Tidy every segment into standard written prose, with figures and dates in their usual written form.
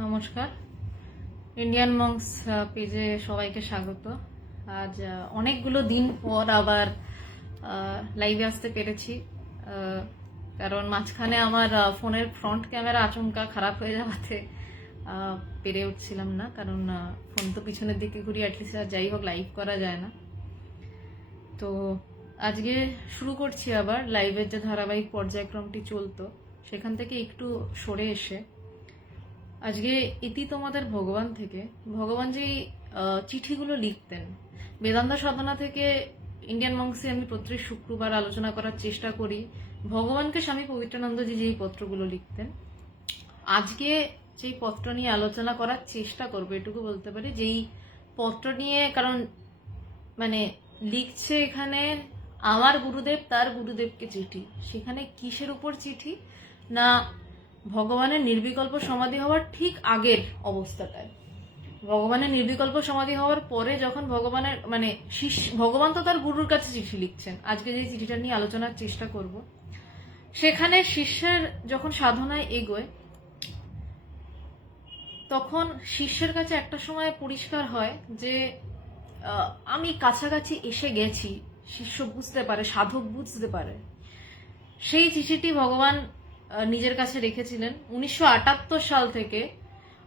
নমস্কার। Indian monks পেজে সবাইকে স্বাগত। আজ অনেকগুলো দিন পর আবার লাইভে আসতে পেরেছি, কারণ মাঝখানে আমার ফোনের ফ্রন্ট ক্যামেরা আচমকা খারাপ হয়ে যাওয়াতে পেরে উঠছিলাম না, কারণ ফোন তো পিছনের দিকে ঘুরি, অ্যাটলিস্ট আর যাই হোক লাইভ করা যায় না। তো আজকে শুরু করছি আবার লাইভের যে ধারাবাহিক পর্যায়ক্রমটি চলতো সেখান থেকে একটু সরে এসে আজকে ইতি তোমাদের ভগবান থেকে ভগবান যেই চিঠিগুলো লিখতেন বেদান্ত সাধনা থেকে ইন্ডিয়ান মংসে আমি প্রত্যেক শুক্রবার আলোচনা করার চেষ্টা করি ভগবানকে স্বামী পবিত্রানন্দজি যেই পত্রগুলো লিখতেন। আজকে যেই পত্র নিয়ে আলোচনা করার চেষ্টা করবো এটুকু বলতে পারি, যেই পত্র নিয়ে, কারণ মানে লিখছে এখানে আমার গুরুদেব তার গুরুদেবকে চিঠি, সেখানে কিসের উপর চিঠি না ভগবানের নির্বিকল্প সমাধি হওয়ার ঠিক আগের অবস্থাটায়। ভগবানের নির্বিকল্প সমাধি হওয়ার পরে যখন ভগবানের মানে ভগবান তো তার গুরুর কাছে চিঠি লিখছেন, আজকে যে চিঠিটা নিয়ে আলোচনার চেষ্টা করব সেখানে শিষ্যের যখন সাধনায় এগোয় তখন শিষ্যের কাছে একটা সময় পরিষ্কার হয় যে আমি কাছাকাছি এসে গেছি। শিষ্য বুঝতে পারে, সাধক বুঝতে পারে। সেই চিঠিটি ভগবান নিজের কাছে রেখেছিলেন 1978 সাল থেকে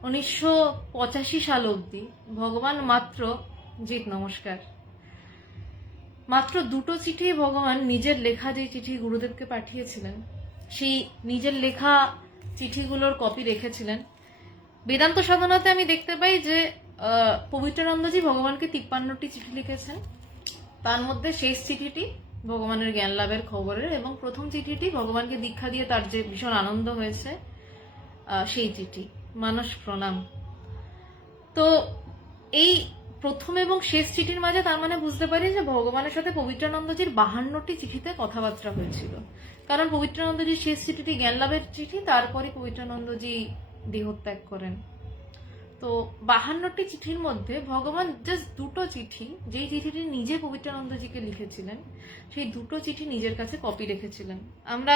1985 সাল অবধি। ভগবান মাত্র নমস্কার, মাত্র দুটো চিঠি ভগবান নিজের লেখা যে চিঠি গুরুদেবকে পাঠিয়েছিলেন সেই নিজের লেখা চিঠিগুলোর কপি রেখেছিলেন। বেদান্ত সাধনাতে আমি দেখতে পাই যে পবিত্রানন্দজি ভগবানকে 53টি চিঠি লিখেছেন, তার মধ্যে শেষ চিঠিটি ভগবানের জ্ঞান লাভের খবরের, এবং প্রথম চিঠিটি ভগবানকে দীক্ষা দিয়ে তার যে ভীষণ আনন্দ হয়েছে সেই চিঠি মানস প্রণাম। তো এই প্রথম এবং শেষ চিঠির মাঝে তার মানে বুঝতে পারি যে ভগবানের সাথে পবিত্রানন্দজির 52টি চিঠিতে কথাবার্তা হয়েছিল, কারণ পবিত্রানন্দজির শেষ চিঠিটি জ্ঞান লাভের চিঠি, তারপরে পবিত্রানন্দজি দেহত্যাগ করেন। তো 52টি চিঠির মধ্যে ভগবান জাস্ট দুটো চিঠি, যেই চিঠিটি নিজে পবিত্রানন্দজিকে লিখেছিলেন, সেই দুটো চিঠি নিজের কাছে কপি রেখেছিলেন। আমরা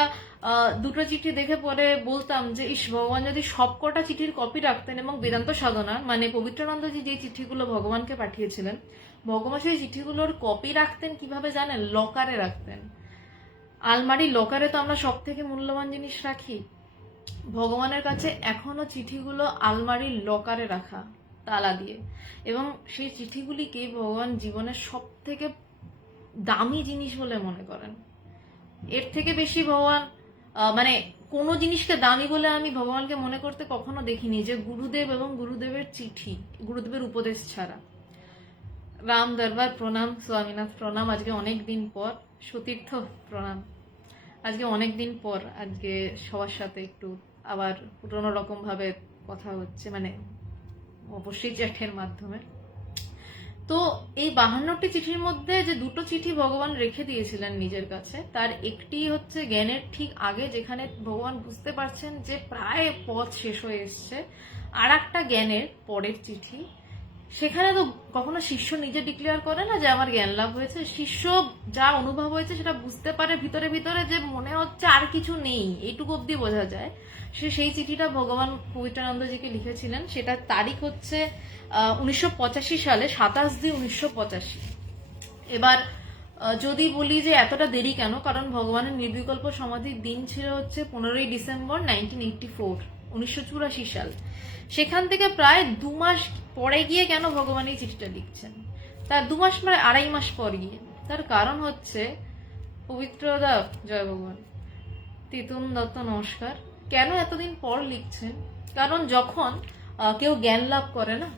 দুটো চিঠি দেখে পরে বলতাম যে ইস, ভগবান যদি সবকটা চিঠির কপি রাখতেন এবং বেদান্ত সাধনা মানে পবিত্রানন্দজি যে চিঠিগুলো ভগবানকে পাঠিয়েছিলেন, ভগবান সেই চিঠিগুলোর কপি রাখতেন কিভাবে জানেন? লকারে রাখতেন। আলমারি লকারে তো আমরা সব থেকে মূল্যবান জিনিস রাখি, ভগবানের কাছে এখনো চিঠিগুলো আলমারির লকারে রাখা তালা দিয়ে, এবং সেই চিঠিগুলিকে ভগবান জীবনের সব থেকে দামি জিনিস বলে মনে করেন। এর থেকে বেশি ভগবান মানে কোনো জিনিসকে দামি বলে আমি ভগবানকে মনে করতে কখনো দেখিনি যে গুরুদেব এবং গুরুদেবের চিঠি, গুরুদেবের উপদেশ ছাড়া। রাম দরবার প্রণাম, স্বামীনাথ প্রণাম। আজকে অনেক দিন পর, সতীর্থ প্রণাম। আজকে অনেক দিন পর আজকে সবার সাথে একটু আবার পুরোনো রকম ভাবে কথা হচ্ছে, মানে অবশ্যই চ্যাটের মাধ্যমে। তো এই 52টি চিঠির মধ্যে যে দুটো চিঠি ভগবান রেখে দিয়েছিলেন নিজের কাছে, তার একটি হচ্ছে জ্ঞানের ঠিক আগে, যেখানে ভগবান বুঝতে পারছেন যে প্রায় পথ শেষ হয়ে এসছে, আর একটা জ্ঞানের পরের চিঠি। সেখানে তো কখনো শিষ্য নিজে ডিক্লেয়ার করে না যে আমার জ্ঞান লাভ হয়েছে, শিষ্য যা অনুভব হয়েছে সেটা বুঝতে পারে ভিতরে ভিতরে, যে মনে হচ্ছে আর কিছু নেই, এইটুকু অব্দি বোঝা যায়। সেই চিঠিটা ভগবান পবিত্রানন্দজিকে লিখেছিলেন, সেটার তারিখ হচ্ছে 1985 সালে 27/2/1985। এবার যদি বলি যে এতটা দেরি কেন, কারণ ভগবানের নির্বিকল্প সমাধির দিন ছিল হচ্ছে 15ই ডিসেম্বর 1984 সাল। সেখান থেকে প্রায় 2 মাস পরে গিয়ে কেন ভগবান এই চিঠিটা লিখছেন, তার 2 মাস প্রায় 2.5 মাস পর গিয়ে। তার কারণ হচ্ছে পবিত্রদা জয় ভগবান, তিতুম দত্ত নমস্কার, কেন এতদিন পর লিখছেন? কারণ যখন কেউ জ্ঞান লাভ করে না,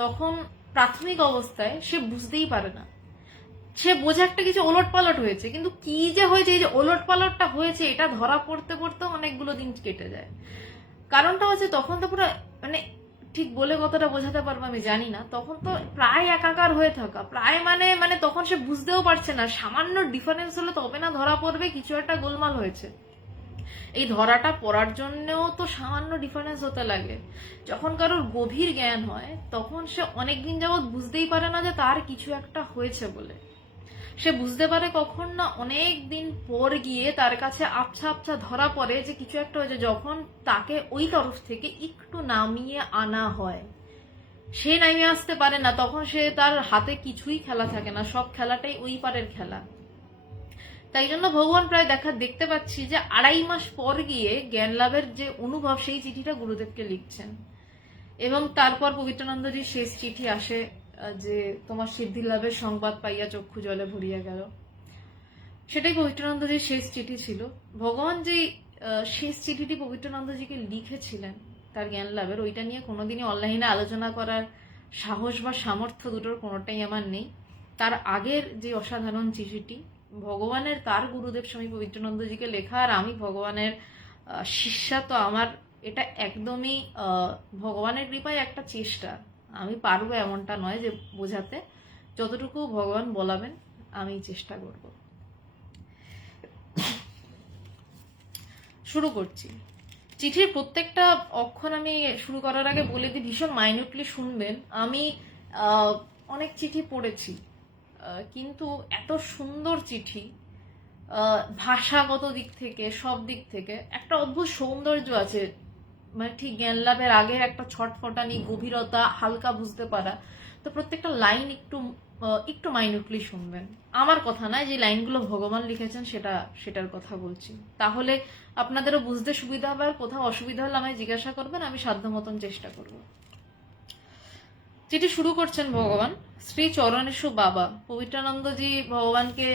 তখন প্রাথমিক অবস্থায় সে বুঝতেই পারে না, সে বোঝে একটা কিছু ওলট পালট হয়েছে, কিন্তু কি যে হয়েছে, এই যে ওলট পালটটা হয়েছে এটা ধরা পড়তে পড়তে অনেকগুলো দিন কেটে যায়। কারণটা হচ্ছে তখন তো পুরো মানে ঠিক বলে কতটা বোঝাতে পারবো আমি জানি না, তখন তো প্রায় একাকার হয়ে থাকা, প্রায় মানে মানে তখন সে বুঝতেও পারছে না, সামান্য ডিফারেন্স হলে তবে না ধরা পড়বে কিছু একটা গোলমাল হয়েছে। এই ধরাটা পড়ার জন্যও তো সামান্য ডিফারেন্স হতে লাগে। যখন কারোর গভীর জ্ঞান হয় তখন সে অনেকদিন যাবৎ বুঝতেই পারে না যে তার কিছু একটা হয়েছে বলে। সে বুঝতে পারে কখন না অনেক দিন পর গিয়ে তার কাছে আবছা আবছা ধরা পড়ে যে কিছু একটা হয়েছে, যখন তাকে ওই তরফ থেকে একটু নামিয়ে আনা হয়। সে নামিয়ে আসতে পারে না, তখন সে তার হাতে কিছুই খেলা থাকে না, সব খেলাটাই ওই পারের খেলা। তাই জন্য ভগবান প্রায় দেখতে পাচ্ছি যে 2.5 মাস পর গিয়ে জ্ঞান লাভের যে অনুভব, সেই চিঠিটা গুরুদেবকে লিখছেন। এবং তারপর পবিত্রানন্দজির শেষ চিঠি আসে যে তোমার সিদ্ধি লাভের সংবাদ পাইয়া চক্ষু জলে ভরিয়া গেল। সেটাই পবিত্রানন্দজির শেষ চিঠি ছিল। ভগবান যে শেষ চিঠিটি পবিত্রানন্দজিকে লিখেছিলেন তার জ্ঞান লাভের, ওইটা নিয়ে কোনোদিনই অনলাইনে আলোচনা করার সাহস বা সামর্থ্য দুটোর কোনোটাই আমার নেই। তার আগের যে অসাধারণ চিঠিটি ভগবানের তার গুরুদেব স্বামী পবিত্রানন্দজিকে লেখা, আর আমি ভগবানের শিষ্যা, তো আমার এটা একদমই ভগবানের কৃপায় একটা চেষ্টা। আমি পারবো এমনটা নয় যে বোঝাতে, যতটুকু ভগবান বলাবেন আমি চেষ্টা করব। শুরু করছি। চিঠির প্রত্যেকটা অক্ষর আমি শুরু করার আগে বলে দিই, ভীষণ মাইনিউটলি শুনবেন। আমি অনেক চিঠি পড়েছি, কিন্তু এত সুন্দর চিঠি, ভাষাগত দিক থেকে সব দিক থেকে একটা অদ্ভুত সৌন্দর্য আছে, মানে ঠিক জ্ঞান লাভের আগের একটা ছটফটানি, গভীরতা, হালকা বুঝতে পারা। তো প্রত্যেকটা লাইন একটু মাইনিউটলি শুনবেন। আমার কথা নয়, যে লাইনগুলো ভগবান লিখেছেন সেটার কথা বলছি। তাহলে আপনাদেরও বুঝতে সুবিধা হবে, আর কোথাও অসুবিধা হলে আমায় জিজ্ঞাসা করবেন, আমি সাধ্য মতন চেষ্টা করব। চিঠি শুরু করছেন ভগবান, শ্রী চরণেশু বাবা। পবিত্রানন্দজি ভগবানকে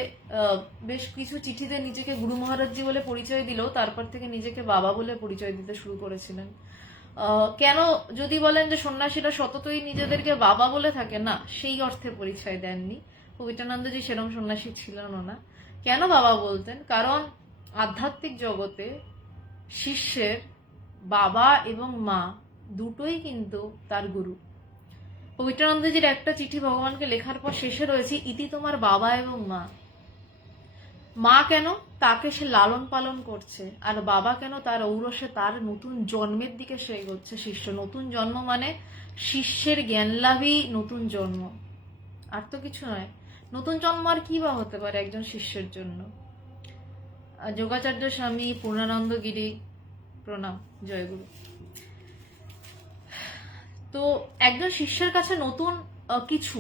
বেশ কিছু চিঠিতে নিজেকে গুরু মহারাজজি বলে পরিচয় দিলেও তারপর থেকে নিজেকে বাবা বলে পরিচয় দিতে শুরু করেছিলেন। কেন যদি বলেন যে সন্ন্যাসীরা সততই নিজেদেরকে বাবা বলে থাকে, না, সেই অর্থে পরিচয় দেননি। পবিত্রানন্দজি সেরকম সন্ন্যাসী ছিলেন না। কেন বাবা বলতেন? কারণ আধ্যাত্মিক জগতে শিষ্যের বাবা এবং মা দুটোই কিন্তু তার গুরু। পবিত্রানন্দজির একটা চিঠি ভগবানকে লেখার পর শেষে রয়েছে, ইতি তোমার বাবা এবং মা। মা কেন? তাকে সে লালন পালন করছে, আর বাবা কেন? তার ঔরসে তার নতুন জন্মের দিকে সে এগোচ্ছে। শিষ্য নতুন জন্ম মানে শিষ্যের জ্ঞান লাভই নতুন জন্ম, আর তো কিছু নয়। নতুন জন্ম আর কি বা হতে পারে একজন শিষ্যের জন্য? যোগাচার্য স্বামী পূর্ণানন্দ গিরি, প্রণাম, জয়গুরু। তো একজন শিষ্যের কাছে নতুন কিছু,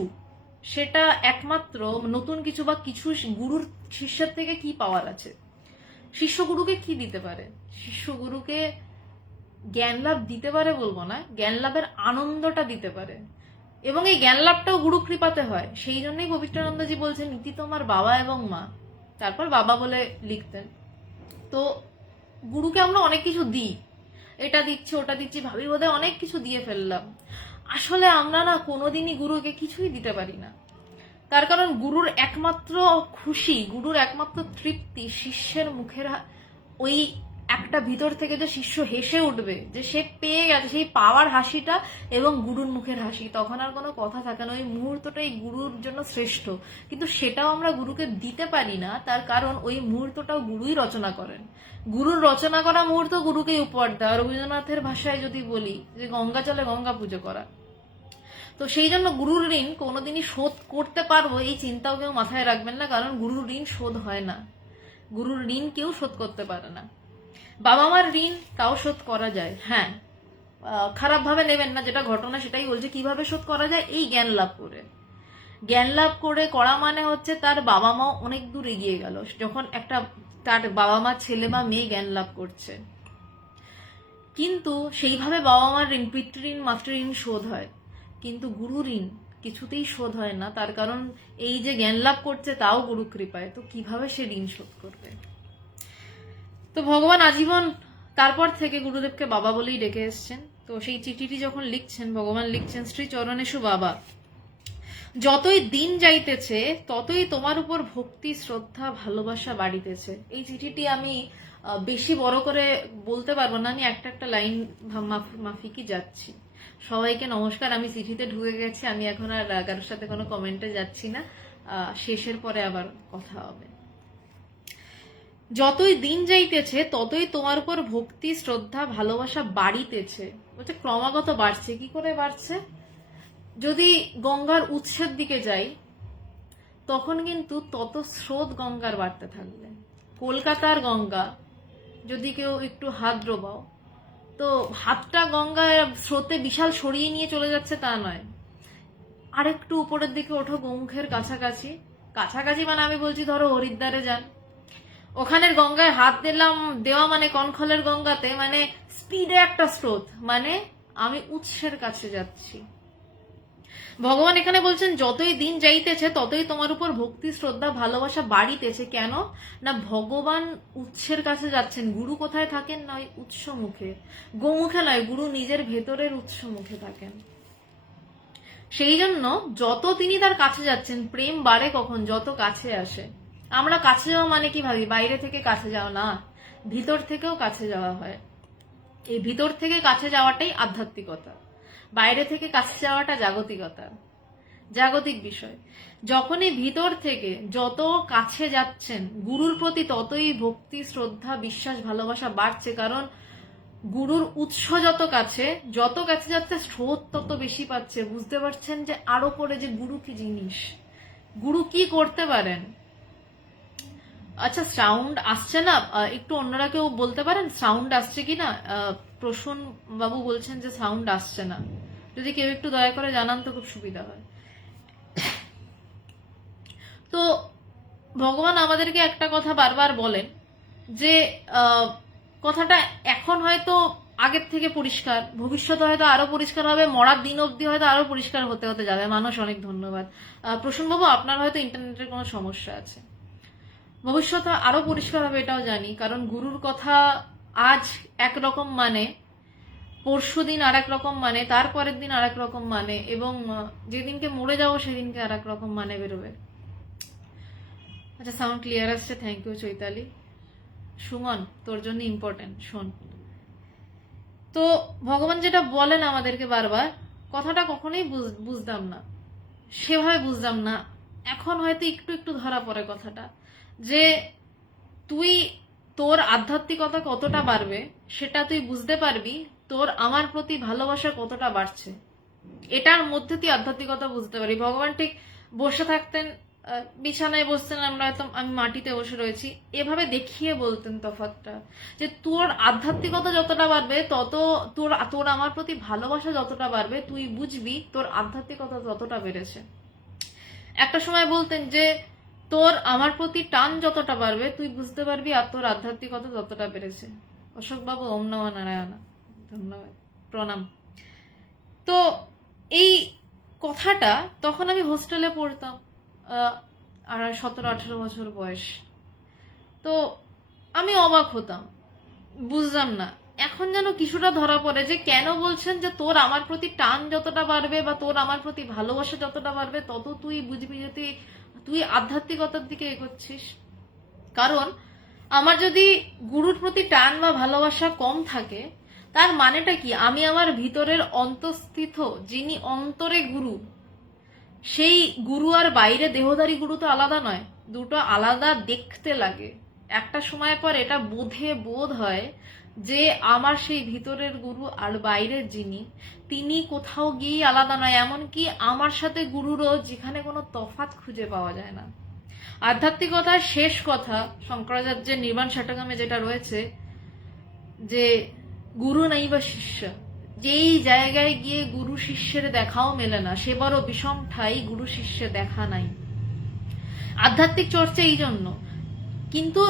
সেটা একমাত্র নতুন কিছু বা কিছু গুরুর শিষ্যের থেকে কি পাওয়ার আছে? শিষ্য গুরুকে কি দিতে পারে? শিষ্য গুরুকে জ্ঞান লাভ দিতে পারে বলবো না, জ্ঞান লাভের আনন্দটা দিতে পারে, এবং এই জ্ঞান লাভটাও গুরু কৃপাতে হয়। সেই জন্যই পবিত্রানন্দজি বলছেন, ইতি তোমার বাবা এবং মা, তারপর বাবা বলে লিখতেন। তো গুরুকে আমরা অনেক কিছু দিই, এটা দিচ্ছি ওটা দিচ্ছি, ভাবি বোধহয় অনেক কিছু দিয়ে ফেললাম। আসলে আমরা না কোনোদিনই গুরুকে কিছুই দিতে পারি না। তার কারণ গুরুর একমাত্র খুশি, গুরুর একমাত্র তৃপ্তি শিষ্যের মুখের ওই একটা ভিতর থেকে যে শিষ্য হেসে উঠবে, যে সে পেয়ে গেছে সেই পাওয়ার হাসিটা, এবং গুরুর মুখের হাসি, তখন আর কোনো কথা থাকে না। ওই মুহূর্তটাই গুরুর জন্য শ্রেষ্ঠ। কিন্তু সেটাও আমরা গুরুকে দিতে পারি না, তার কারণ ওই মুহূর্তটাও গুরুই রচনা করেন। গুরুর রচনা করা মুহূর্ত গুরুকেই উপহার দেওয়া। রবীন্দ্রনাথের ভাষায় যদি বলি যে গঙ্গা জলে গঙ্গা পুজো করা। তো সেই জন্য গুরুর ঋণ কোনোদিনই শোধ করতে পারবো এই চিন্তাও কেউ মাথায় রাখবেন না, কারণ গুরুর ঋণ শোধ হয় না। গুরুর ঋণ কেউ শোধ করতে পারে না। বাবা মার ঋণ তাও শোধ করা যায়, হ্যাঁ, খারাপ ভাবে নেবেন না, যেটা ঘটনা সেটাই বলছে। কিভাবে শোধ করা যায়? এই জ্ঞান লাভ করে। জ্ঞান লাভ করে করা মানে হচ্ছে তার বাবা মা অনেক দূর এগিয়ে গেল, যখন একটা তার বাবা মা ছেলে বা মেয়ে জ্ঞান লাভ করছে। কিন্তু সেইভাবে বাবা মার ঋণ, পিতৃঋণ মাতৃঋণ শোধ হয়, কিন্তু গুরু ঋণ কিছুতেই শোধ হয় না। তার কারণ এই যে জ্ঞান লাভ করছে তাও গুরু কৃপায়, তো কিভাবে সে ঋণ শোধ করবে? তো ভগবান আজীবন তারপর থেকে গুরুদেবকে বাবা বলেই ডেকে এসছেন। তো সেই চিঠিটি যখন লিখছেন, ভগবান লিখছেন, শ্রী চরণেশু বাবা, যতই দিন যাইতেছে ততই তোমার উপর ভক্তি, শ্রদ্ধা, ভালোবাসা বাড়িতেছে। এই চিঠিটি আমি বেশি বড় করে বলতে পারবো না, আমি একটা একটা লাইন মাফিকই যাচ্ছি। সবাইকে নমস্কার, আমি চিঠিতে ঢুকে গেছি, আমি এখন আর কারোর সাথে কোনো কমেন্টে যাচ্ছি না, শেষের পরে আবার কথা হবে। যতই দিন যাইতেছে ততই তোমার উপর ভক্তি, শ্রদ্ধা, ভালোবাসা বাড়িতেছে। বলছে ক্রমাগত বাড়ছে। কি করে বাড়ছে? যদি গঙ্গার উৎসের দিকে যাই, তখন কিন্তু তত স্রোত গঙ্গার বাড়তে থাকবে। কলকাতার গঙ্গা যদি কেউ একটু হাত ডোবাও, তো হাতটা গঙ্গায় স্রোতে বিশাল সরিয়ে নিয়ে চলে যাচ্ছে তা নয়, আরেকটু উপরের দিকে ওঠো গৌমুখের কাছাকাছি, কাছাকাছি মানে আমি বলছি ধরো হরিদ্বারে যান, ওখানের গঙ্গায় হাত দিলাম, দেওয়া মানে কনখলের গঙ্গাতে মানে স্পিডে একটা স্রোত, মানে আমি উৎসের কাছে যাচ্ছি। ভগবান এখানে বলছেন যতই দিন যাইতেছে ততই তোমার উপর ভক্তি শ্রদ্ধা ভালোবাসা বাড়িতেছে। কেন না ভগবান উৎসের কাছে যাচ্ছেন। গুরু কোথায় থাকেন? নয় উৎস মুখে, গোমুখে নয়, গুরু নিজের ভেতরের উৎস মুখে থাকেন। সেই জন্য যত তিনি তার কাছে যাচ্ছেন, প্রেম বাড়ে কখন? যত কাছে আসে। আমরা কাছে যাওয়া মানে কি ভাবি? বাইরে থেকে কাছে যাওয়া না, ভিতর থেকেও কাছে যাওয়া হয়। এই ভিতর থেকে কাছে যাওয়াটাই আধ্যাত্মিকতা, বাইরে থেকে কাছে যাওয়াটা জাগতিকতা, জাগতিক বিষয়। যখনই ভিতর থেকে যত কাছে যাচ্ছেন গুরুর প্রতি, ততই ভক্তি শ্রদ্ধা বিশ্বাস ভালোবাসা বাড়ছে। কারণ গুরুর উৎস যত কাছে যাচ্ছে, স্রোত তত বেশি পাচ্ছে। বুঝতে পারছেন যে আরো করে যে গুরু কি জিনিস, গুরু কি করতে পারেন। আচ্ছা সাউন্ড আসছে না? একটু অন্যরা কেউ বলতে পারেন সাউন্ড আসছে কিনা? প্রসূন বাবু বলছেন যে সাউন্ড আসছে না, যদি কেউ একটু দয়া করে জানান তো খুব সুবিধা হয়। তো ভগবান আমাদেরকে একটা কথা বারবার বলেন যে কথাটা এখন হয়তো আগের থেকে পরিষ্কার, ভবিষ্যতে হয়তো আরো পরিষ্কার হবে, মরার দিন অবধি হয়তো আরো পরিষ্কার হতে হতে যাবে। মানুষ অনেক ধন্যবাদ। প্রসূন বাবু আপনার হয়তো ইন্টারনেটের কোনো সমস্যা আছে, ভবিষ্যতে আরো পরিষ্কার হবে এটাও জানি। কারণ গুরুর কথা আজ একরকম মানে, পরশু দিন আর এক রকম মানে, তারপরের দিন আর এক রকম মানে, এবং যেদিনকে মরে যাবো সেদিনকে আর এক রকম মানে বেরোবে। আচ্ছা সাউন্ড ক্লিয়ার আসছে, থ্যাংক ইউ চৈতালি। সুমন তোর জন্য ইম্পর্টেন্ট, শোন। তো ভগবান যেটা বলেন আমাদেরকে বারবার, কথাটা কখনোই বুঝতাম না, সেভাবে বুঝতাম না। এখন হয়তো একটু একটু ধরা পড়ে কথাটা, যে তুই তোর আধ্যাত্মিকতা কতটা বাড়বে সেটা তুই বুঝতে পারবি তোর আমার প্রতি ভালোবাসা কতটা বাড়ছে। এটার মধ্যে তুই আধ্যাত্মিকতা বুঝতে পারি। ভগবান ঠিক বসে থাকতেন, বিছানায় বসতেন, আমরা হয়তো আমি মাটিতে বসে রয়েছি, এভাবে দেখিয়ে বলতেন তফাৎটা, যে তোর আধ্যাত্মিকতা যতটা বাড়বে তত তোর তোর আমার প্রতি ভালোবাসা যতটা বাড়বে, তুই বুঝবি তোর আধ্যাত্মিকতা ততটা বেড়েছে। একটা সময় বলতেন যে তোর আমার প্রতি টান যতটা বাড়বে তুই বুঝতে পারবি আর তোর আধ্যাত্মিকতা ততটা বেড়েছে। অশোক বাবু ওম নমঃ নারায়ণ, ধন্যবাদ, প্রণাম। তো এই কথাটা তখন আমি হোস্টেলে পড়তাম, আর 17-18 বছর বয়স। তো আমি অবাক হতাম, বুঝলাম না। এখন যেন কিছুটা ধরা পড়ে যে কেন বলছেন যে তোর আমার প্রতি টান যতটা বাড়বে বা তোর আমার প্রতি ভালোবাসা যতটা বাড়বে তত তুই বুঝবি যে তুই আধ্যাত্মিকতার দিকে এগোচ্ছিস। কারণ আমার যদি গুরুর প্রতি টান বা ভালোবাসা কম থাকে, তার মানেটা কি? আমি আমার ভিতরের অন্তঃস্থিত যিনি অন্তরে গুরু, সেই গুরু আর বাইরে দেহধারী গুরু তো আলাদা নয়, দুটো আলাদা দেখতে লাগে। একটা সময় পর এটা বোধ হয় যে আমার সেই ভিতরের গুরু আর বাইরের যিনি, তিনি কোথাও গিয়ে আলাদা নয়। এমনকি আমার সাথে গুরুরও যেখানে কোনো তফাৎ খুঁজে পাওয়া যায় না। আধ্যাত্মিকতার শেষ কথা শঙ্করাচার্যের নির্বাণ ষাটকামে যেটা রয়েছে, যে গুরু নাই বা শিষ্য, যেই জায়গায় গিয়ে গুরু শিষ্যের দেখাও মেলে না, সে বড় বিষম ঠাই গুরু শিষ্যের দেখা নাই। আধ্যাত্মিক চর্চা এই জন্য। কিন্তু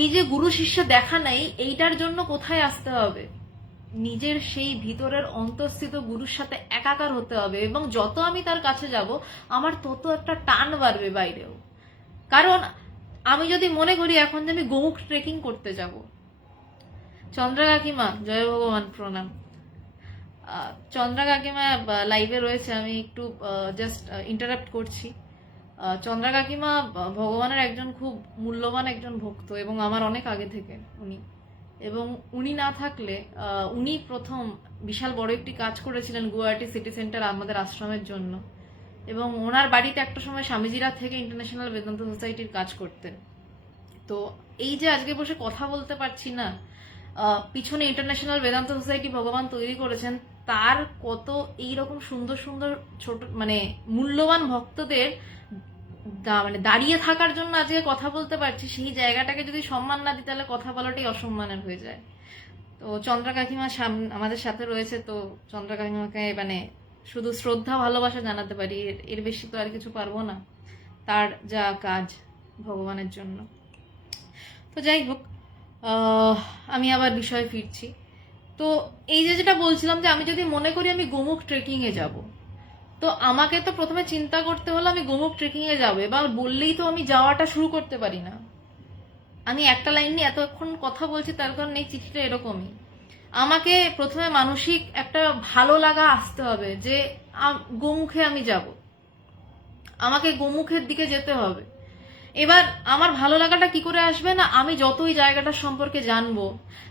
এই যে গুরু শিষ্য দেখা নাই, এইটার জন্য কোথায় আসতে হবে? নিজের সেই ভিতরের অন্তঃস্থিত গুরুর সাথে একাকার হতে হবে, এবং যত আমি তার কাছে যাব আমার তত একটা টান বাড়বে বাইরেও। কারণ আমি যদি মনে করি এখন যে আমি গৌমুখ ট্রেকিং করতে যাব, চন্দ্রা কাকিমা জয় ভগবান, প্রণাম। চন্দ্রা কাকিমা লাইভে রয়েছে, আমি একটু জাস্ট ইন্টারাপ্ট করছি। চন্দ্রা কাকিমা ভগবানের একজন খুব মূল্যবান একজন ভক্ত, এবং আমার অনেক আগে থেকে উনি, এবং উনি না থাকলে উনি প্রথম বিশাল বড় একটি কাজ করেছিলেন গুয়াহাটি সিটি সেন্টার আমাদের আশ্রমের জন্য, এবং ওনার বাড়িতে একটা সময় স্বামীজিরা থেকে ইন্টারন্যাশনাল বেদান্ত সোসাইটির কাজ করতেন। তো এই যে আজকে বসে কথা বলতে পারছি না, পিছনে ইন্টারন্যাশনাল বেদান্ত সোসাইটি ভগবান তৈরি করেছেন, তার কত এইরকম সুন্দর সুন্দর ছোট মানে মূল্যবান ভক্তদের মানে দাঁড়িয়ে থাকার জন্য আজকে কথা বলতে পারছি, সেই জায়গাটাকে যদি সম্মান না দিই তাহলে কথা বলাটাই অসম্মানের হয়ে যায়। তো চন্দ্রা কাকিমা আমাদের সাথে রয়েছে, তো চন্দ্রা কাকিমাকে মানে শুধু শ্রদ্ধা ভালোবাসা জানাতে পারি, এর বেশি তো আর কিছু পারবো না, তার যা কাজ ভগবানের জন্য। তো যাই হোক, আমি আবার বিষয়ে ফিরছি। তো এই যে যেটা বলছিলাম, যে আমি যদি মনে করি আমি গোমুখ ট্রেকিংয়ে যাব, তো আমাকে তো প্রথমে চিন্তা করতে হলো আমি গোমুখ ট্রেকিংয়ে যাবো, এবার বললেই তো আমি যাওয়াটা শুরু করতে পারি না। আমি একটা লাইন নিয়ে এতক্ষণ কথা বলছি, তার কারণ এই চিঠিটা এরকমই। আমাকে প্রথমে মানসিক একটা ভালো লাগা আসতে হবে যে গোমুখে আমি যাব, আমাকে গোমুখের দিকে যেতে হবে। এবার আমার ভালো লাগাটা কি করে আসবে না, আমি যতই জায়গাটার সম্পর্কে জানবো,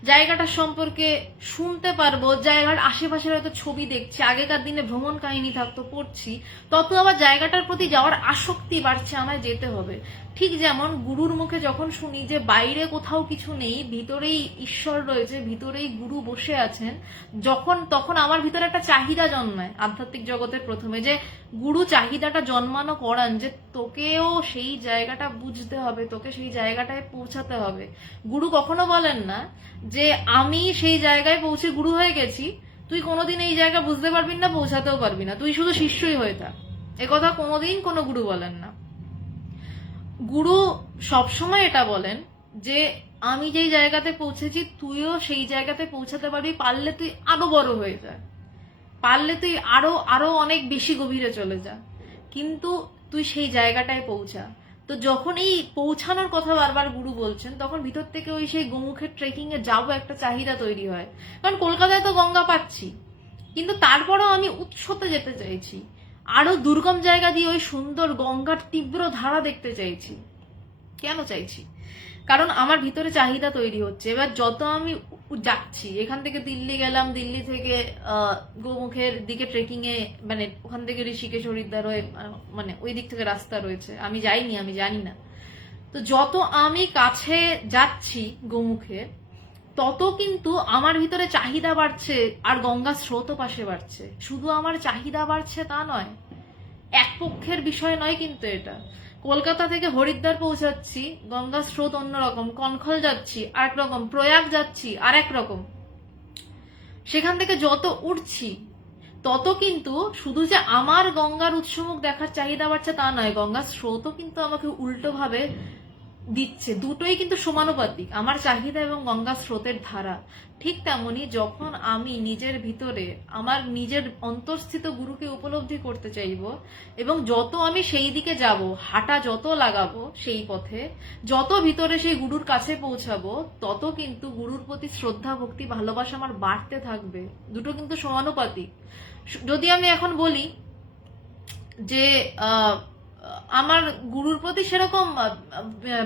জায়গাটার সম্পর্কে শুনতে পারবো, জায়গার আশেপাশের হয়তো ছবি দেখছি, আগেকার দিনে ভ্রমণ কাহিনী থাকতো পড়ছি, তত আবার জায়গাটার প্রতি যাওয়ার আসক্তি বাড়ছে, আমায় যেতে হবে। ঠিক যেমন গুরুর মুখে যখন শুনি যে বাইরে কোথাও কিছু নেই, ভিতরেই ঈশ্বর রয়েছে, ভিতরেই গুরু বসে আছেন, তখন আমার ভিতরে একটা চাহিদা জন্মায় আধ্যাত্মিক জগতের প্রথমে, যে গুরু চাহিদাটা জন্মানো করান যে তোকেও সেই জায়গাটা বুঝতে হবে, তোকে সেই জায়গাটায় পৌঁছাতে হবে। গুরু কখনো বলেন না যে আমি সেই জায়গায় পৌঁছে গুরু হয়ে গেছি, তুই কোনোদিন এই জায়গা বুঝতে পারবি না, পৌঁছাতেও পারবি না, তুই শুধু শিষ্যই হয়ে থাক। একথা কোনোদিন কোনো গুরু বলেন না। গুরু সবসময় এটা বলেন যে আমি যেই জায়গাতে পৌঁছেছি তুইও সেই জায়গাতে পৌঁছাতে পারবি, পারলে তুই আরো বড় হয়ে যা, পারলে তুই আরো আরো অনেক বেশি গভীরে চলে যা, কিন্তু তুই সেই জায়গাটায় পৌঁছা। তো যখন এই পৌঁছানোর কথা বারবার গুরু বলছেন, তখন ভিতর থেকে ওই সেই গোমুখের ট্রেকিং এ যাবো একটা চাহিদা তৈরি হয়। কারণ কলকাতায় তো গঙ্গা পাচ্ছি, কিন্তু তারপরেও আমি উৎসতে যেতে চাইছি, আরো দুর্গম জায়গা দিয়ে ওই সুন্দর গঙ্গার তীব্র ধারা দেখতে চাইছি। কেন চাইছি? কারণ আমার ভিতরে চাহিদা তৈরি হচ্ছে। এবার যত আমি যাচ্ছি, এখান থেকে দিল্লি গেলাম, দিল্লি থেকে গোমুখের দিকে ট্রেকিং এ, মানে ওখান থেকে ঋষিকেশ হরিদ্বার হয়ে, মানে ওই দিক থেকে রাস্তা রয়েছে, আমি যাইনি, আমি জানি না। তো যত আমি কাছে যাচ্ছি গোমুখে, তত কিন্তু আমার ভিতরে চাহিদা বাড়ছে, আর গঙ্গা স্রোতও পাশে বাড়ছে। শুধু আমার চাহিদা বাড়ছে তা নয়, এক পক্ষের বিষয় নয় কিন্তু এটা। কলকাতা থেকে হরিদ্বার পৌঁছাচ্ছি, গঙ্গা স্রোত অন্যরকম, কনখল যাচ্ছি আরেক রকম, প্রয়াগ যাচ্ছি আরেক রকম। সেখান থেকে যত উঠছি তত কিন্তু শুধু যে আমার গঙ্গার উৎসমুখ দেখার চাহিদা বাড়ছে তা নয়, গঙ্গার স্রোতও কিন্তু আমাকে উল্টো ভাবে দিচ্ছে। দুটোই কিন্তু সমানুপাতিক, আমার চাহিদা এবং গঙ্গা স্রোতের ধারা। ঠিক তেমনি যখন আমি নিজের ভিতরে আমার নিজের অন্তর্স্থিত গুরুকে উপলব্ধি করতে চাইব, এবং যত আমি সেই দিকে যাব, হাঁটা যত লাগাবো সেই পথে, যত ভিতরে সেই গুরুর কাছে পৌঁছাবো, তত কিন্তু গুরুর প্রতি শ্রদ্ধা, ভক্তি, ভালোবাসা আমার বাড়তে থাকবে। দুটো কিন্তু সমানুপাতিক। যদি আমি এখন বলি যে আমার গুরুর প্রতি সেরকম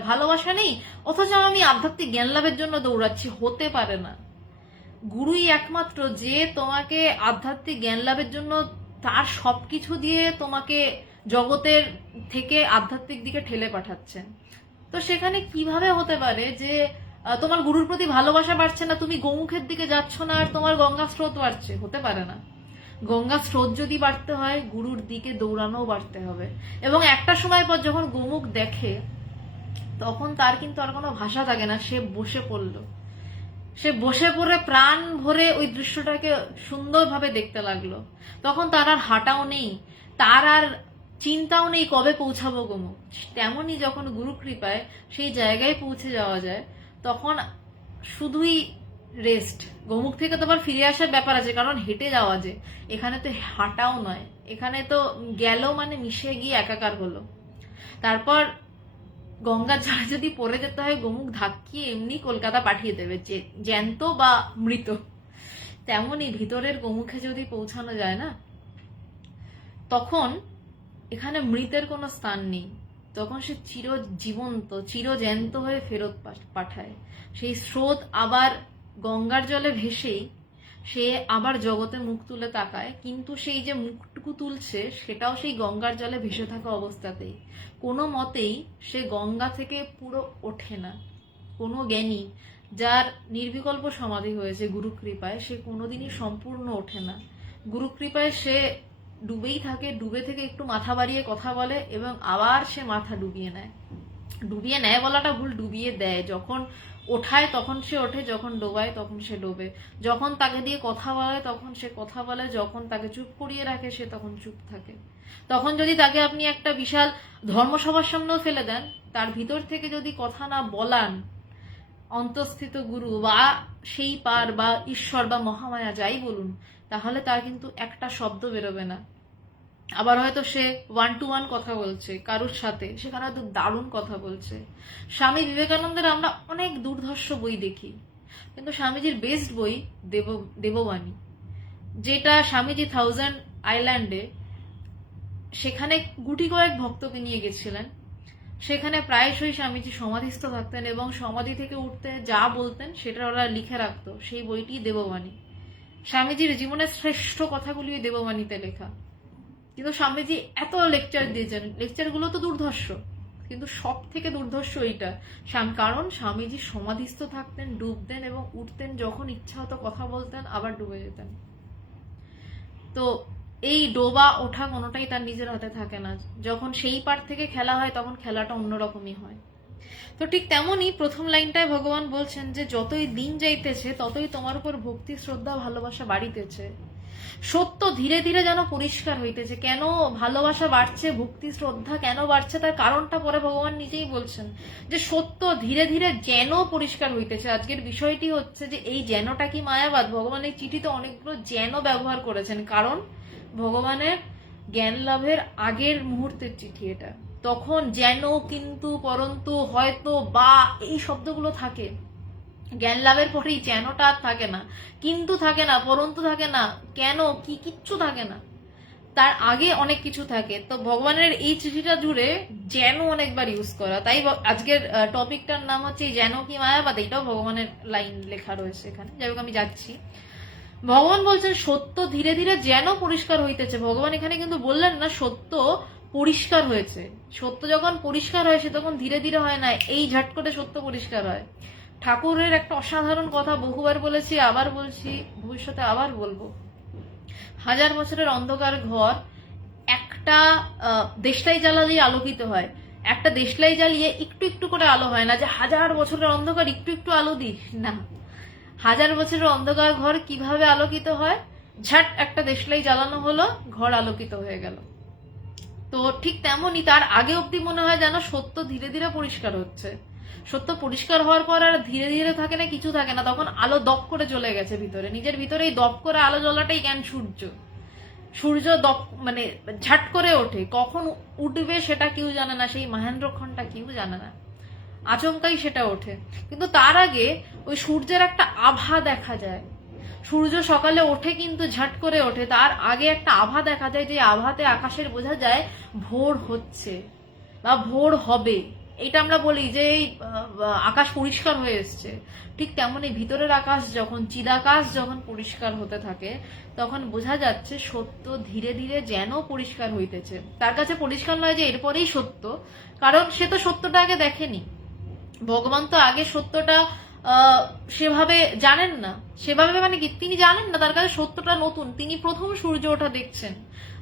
ভালোবাসা নেই, অথচ আমি আধ্যাত্মিক জ্ঞান লাভের জন্য দৌড়াচ্ছি, হতে পারে না। গুরুই একমাত্র যে তোমাকে আধ্যাত্মিক জ্ঞান লাভের জন্য তার সবকিছু দিয়ে তোমাকে জগতের থেকে আধ্যাত্মিক দিকে ঠেলে পাঠাচ্ছেন। তো সেখানে কিভাবে হতে পারে যে তোমার গুরুর প্রতি ভালোবাসা বাড়ছে না, তুমি গোমুখের দিকে যাচ্ছ না, আর তোমার গঙ্গা স্রোত বাড়ছে? হতে পারে না। গঙ্গা স্রোত যদি বাড়তে হয়, গুরুর দিকে দৌড়ানোও বাড়তে হবে। এবং একটা সময় পর যখন গোমুখ দেখে, তখন তার কিন্তু আর কোনো ভাষা থাকে না, সে বসে পড়লো, সে বসে পড়ে প্রাণ ভরে ওই দৃশ্যটাকে সুন্দরভাবে দেখতে লাগলো। তখন তার আর হাঁটাও নেই, তার আর চিন্তাও নেই কবে পৌঁছাবো গোমুখ। তেমনই যখন গুরু কৃপায় সেই জায়গায় পৌঁছে যাওয়া যায়, তখন শুধুই রেস্ট। গোমুখ থেকে তো আবার ফিরে আসার ব্যাপার আছে, কারণ হেঁটে যাওয়া, যে এখানে তো হাঁটাও নয়, এখানে তো গেল মানে মিশে গিয়ে একাকার হলো। তারপর গঙ্গার জলে যদি পড়ে যেতে হয়, গোমুখ ধাক্কিয়ে এমনি কলকাতা পাঠিয়ে দেবে, যে জ্যান্ত বা মৃত। তেমনই ভিতরের গোমুখে যদি পৌঁছানো যায় না, তখন এখানে মৃতের কোনো স্থান নেই, তখন সে চির জীবন্ত, চির জ্যান্ত হয়ে ফেরত পাঠায়। সেই স্রোত আবার গঙ্গার জলে ভেসেই সে আবার জগতে মুখ তুলে তাকায়, কিন্তু সেই যে মুখটুকু তুলছে সেটাও সেই গঙ্গার জলে ভেসে থাকা অবস্থাতেই। কোনো মতেই সে গঙ্গা থেকে পুরো ওঠে না। কোনো জ্ঞানী যার নির্বিকল্প সমাধি হয়েছে গুরু কৃপায়, সে কোনোদিনই সম্পূর্ণ ওঠে না। গুরু কৃপায় সে ডুবেই থাকে, ডুবে থেকে একটু মাথা বাড়িয়ে কথা বলে এবং আবার সে মাথা ডুবিয়ে নেয়। ডুবিয়ে নেয় বলাটা ভুল, ডুবিয়ে দেয়। যখন ওঠায় তখন সে ওঠে, যখন ডোবায় তখন সে ডোবে, যখন তাকে দিয়ে কথা বলে তখন সে কথা বলে, যখন তাকে চুপ করিয়ে রাখে সে তখন চুপ থাকে। তখন যদি তাকে আপনি একটা বিশাল ধর্মসভার সামনেও ফেলে দেন, তার ভিতর থেকে যদি কথা না বলান অন্তঃস্থিত গুরু বা সেই পার বা ঈশ্বর বা মহামায়া যাই বলুন, তাহলে তার কিন্তু একটা শব্দ বেরোবে না। আবার হয়তো সে 1-to-1 কথা বলছে কারুর সাথে, সেখানে হয়তো দারুণ কথা বলছে। স্বামী বিবেকানন্দের আমরা অনেক দুর্ধর্ষ বই দেখি, কিন্তু স্বামীজির বেস্ট বই দেববাণী, যেটা স্বামীজি 1000 আইল্যান্ডে সেখানে গুটি কয়েক ভক্তকে নিয়ে গেছিলেন। সেখানে প্রায়শই স্বামীজি সমাধিস্থ থাকতেন এবং সমাধি থেকে উঠতে যা বলতেন সেটা ওরা লিখে রাখতো। সেই বইটি দেববাণী। স্বামীজির জীবনের শ্রেষ্ঠ কথাগুলি দেববাণীতে লেখা। কিন্তু স্বামীজি এত লেকচার দিয়েছেন, লেকচারগুলো তো দুর্ধর্ষ, কিন্তু সব থেকে দুর্ধর্ষ এইটা, কারণ স্বামীজি সমাধিস্থ থাকতেন, ডুবতেন এবং উঠতেন, যখন ইচ্ছা হতো কথা বলতেন, আবার ডুবে যেতেন। তো এই ডোবা ওঠা কোনোটাই তার নিজের হাতে থাকে না। যখন সেই পার থেকে খেলা হয় তখন খেলাটা অন্যরকমই হয়। তো ঠিক তেমনই প্রথম লাইনটায় ভগবান বলছেন যে যতই দিন যাইতেছে ততই তোমার উপর ভক্তি, শ্রদ্ধা, ভালোবাসা বাড়িতেছে। সত্য ধীরে ধীরে যেন পরিষ্কার হইতেছে। কেন ভালোবাসা বাড়ছে, ভক্তি শ্রদ্ধা কেন বাড়ছে, তার কারণটা পরে ভগবান নিজেই বলছেন যে সত্য ধীরে ধীরে যেন পরিষ্কার হইতেছে। আজকের বিষয়টি হচ্ছে যে এই যেনটা কি মায়াবাদ। ভগবান এই চিঠিতে অনেকগুলো যেন ব্যবহার করেছেন, কারণ ভগবানের জ্ঞান লাভের আগের মুহূর্তের চিঠি এটা। তখন যেন, কিন্তু, পরন্তু, হয়তো, বা এই শব্দগুলো থাকে। জ্ঞান লাভের পরেই যেনটা আর থাকে না, কিন্তু থাকে না, পরন্তু থাকে না, কেন কি কিচ্ছু থাকে না, তার আগে অনেক কিছু থাকে। তো ভগবানের এই চিঠিটা জুড়ে যেন অনেকবার ইউজ করা। তাই আজকের টপিকটার নাম হচ্ছে যেন কি মায়াবাদ। এটাও ভগবানের লাইন লেখা রয়েছে এখানে। যাই হোক, আমি যাচ্ছি। ভগবান বলছেন সত্য ধীরে ধীরে যেন পরিষ্কার হইতেছে। ভগবান এখানে কিন্তু বললেন না সত্য পরিষ্কার হয়েছে। সত্য যখন পরিষ্কার হয় সে তখন ধীরে ধীরে হয় না, এই ঝট করে সত্য পরিষ্কার হয়। ঠাকুরের একটা অসাধারণ কথা বহুবার বলেছি, আবার বলছি, ভবিষ্যতে আবার বলবো। 1000 বছরের অন্ধকার ঘর একটা দেশলাই জ্বালালেই আলোকিত হয়। একটা দেশলাই জ্বালিয়ে একটু একটু করে আলো হয় না, যে 1000 বছরের অন্ধকার একটু একটু আলো দিস না। 1000 বছরের অন্ধকার ঘর কিভাবে আলোকিত হয়? ঝাট একটা দেশলাই জ্বালানো হলো, ঘর আলোকিত হয়ে গেল। তো ঠিক তেমনই তার আগে অব্দি মনে হয় যেন সত্য ধীরে ধীরে পরিষ্কার হচ্ছে। সত্য পরিষ্কার হওয়ার পর আর ধীরে ধীরে থাকে না, কিছু থাকে না, তখন আলো দপ করে চলে গেছে ভিতরে। নিজের ভিতরে এই দপ করে আলো জ্বলাটাই জ্ঞান। সূর্য দপ মানে ঝাট করে ওঠে, কখন উঠবে সেটা কেউ জানে না, সেই মহেন্দ্রক্ষণটা কেউ জানে না, আচমকাই সেটা ওঠে। কিন্তু তার আগে ওই সূর্যের একটা আভা দেখা যায়। সূর্য সকালে ওঠে কিন্তু ঝাট করে ওঠে, তার আগে একটা আভা দেখা যায়, যে আভাতে আকাশের বোঝা যায় ভোর হচ্ছে বা ভোর হবে। এটা আমরা বলি যে এই আকাশ পরিষ্কার হয়ে এসছে। ঠিক তেমনই ভিতরের আকাশ যখন, চিদাকাশ যখন পরিষ্কার হতে থাকে, তখন বোঝা যাচ্ছে সত্য ধীরে ধীরে যেন পরিষ্কার হইতেছে। তার কাছে পরিষ্কার নয় যে এরপরেই সত্য, কারণ সে তো সত্যটা আগে দেখেনি। ভগবান তো আগে সত্যটা সেভাবে জানেন না। সেভাবে মানে কি, তিনি জানেন না, তার কাছে সত্যটা নতুন। তিনি প্রথম সূর্য ওঠা দেখছেন।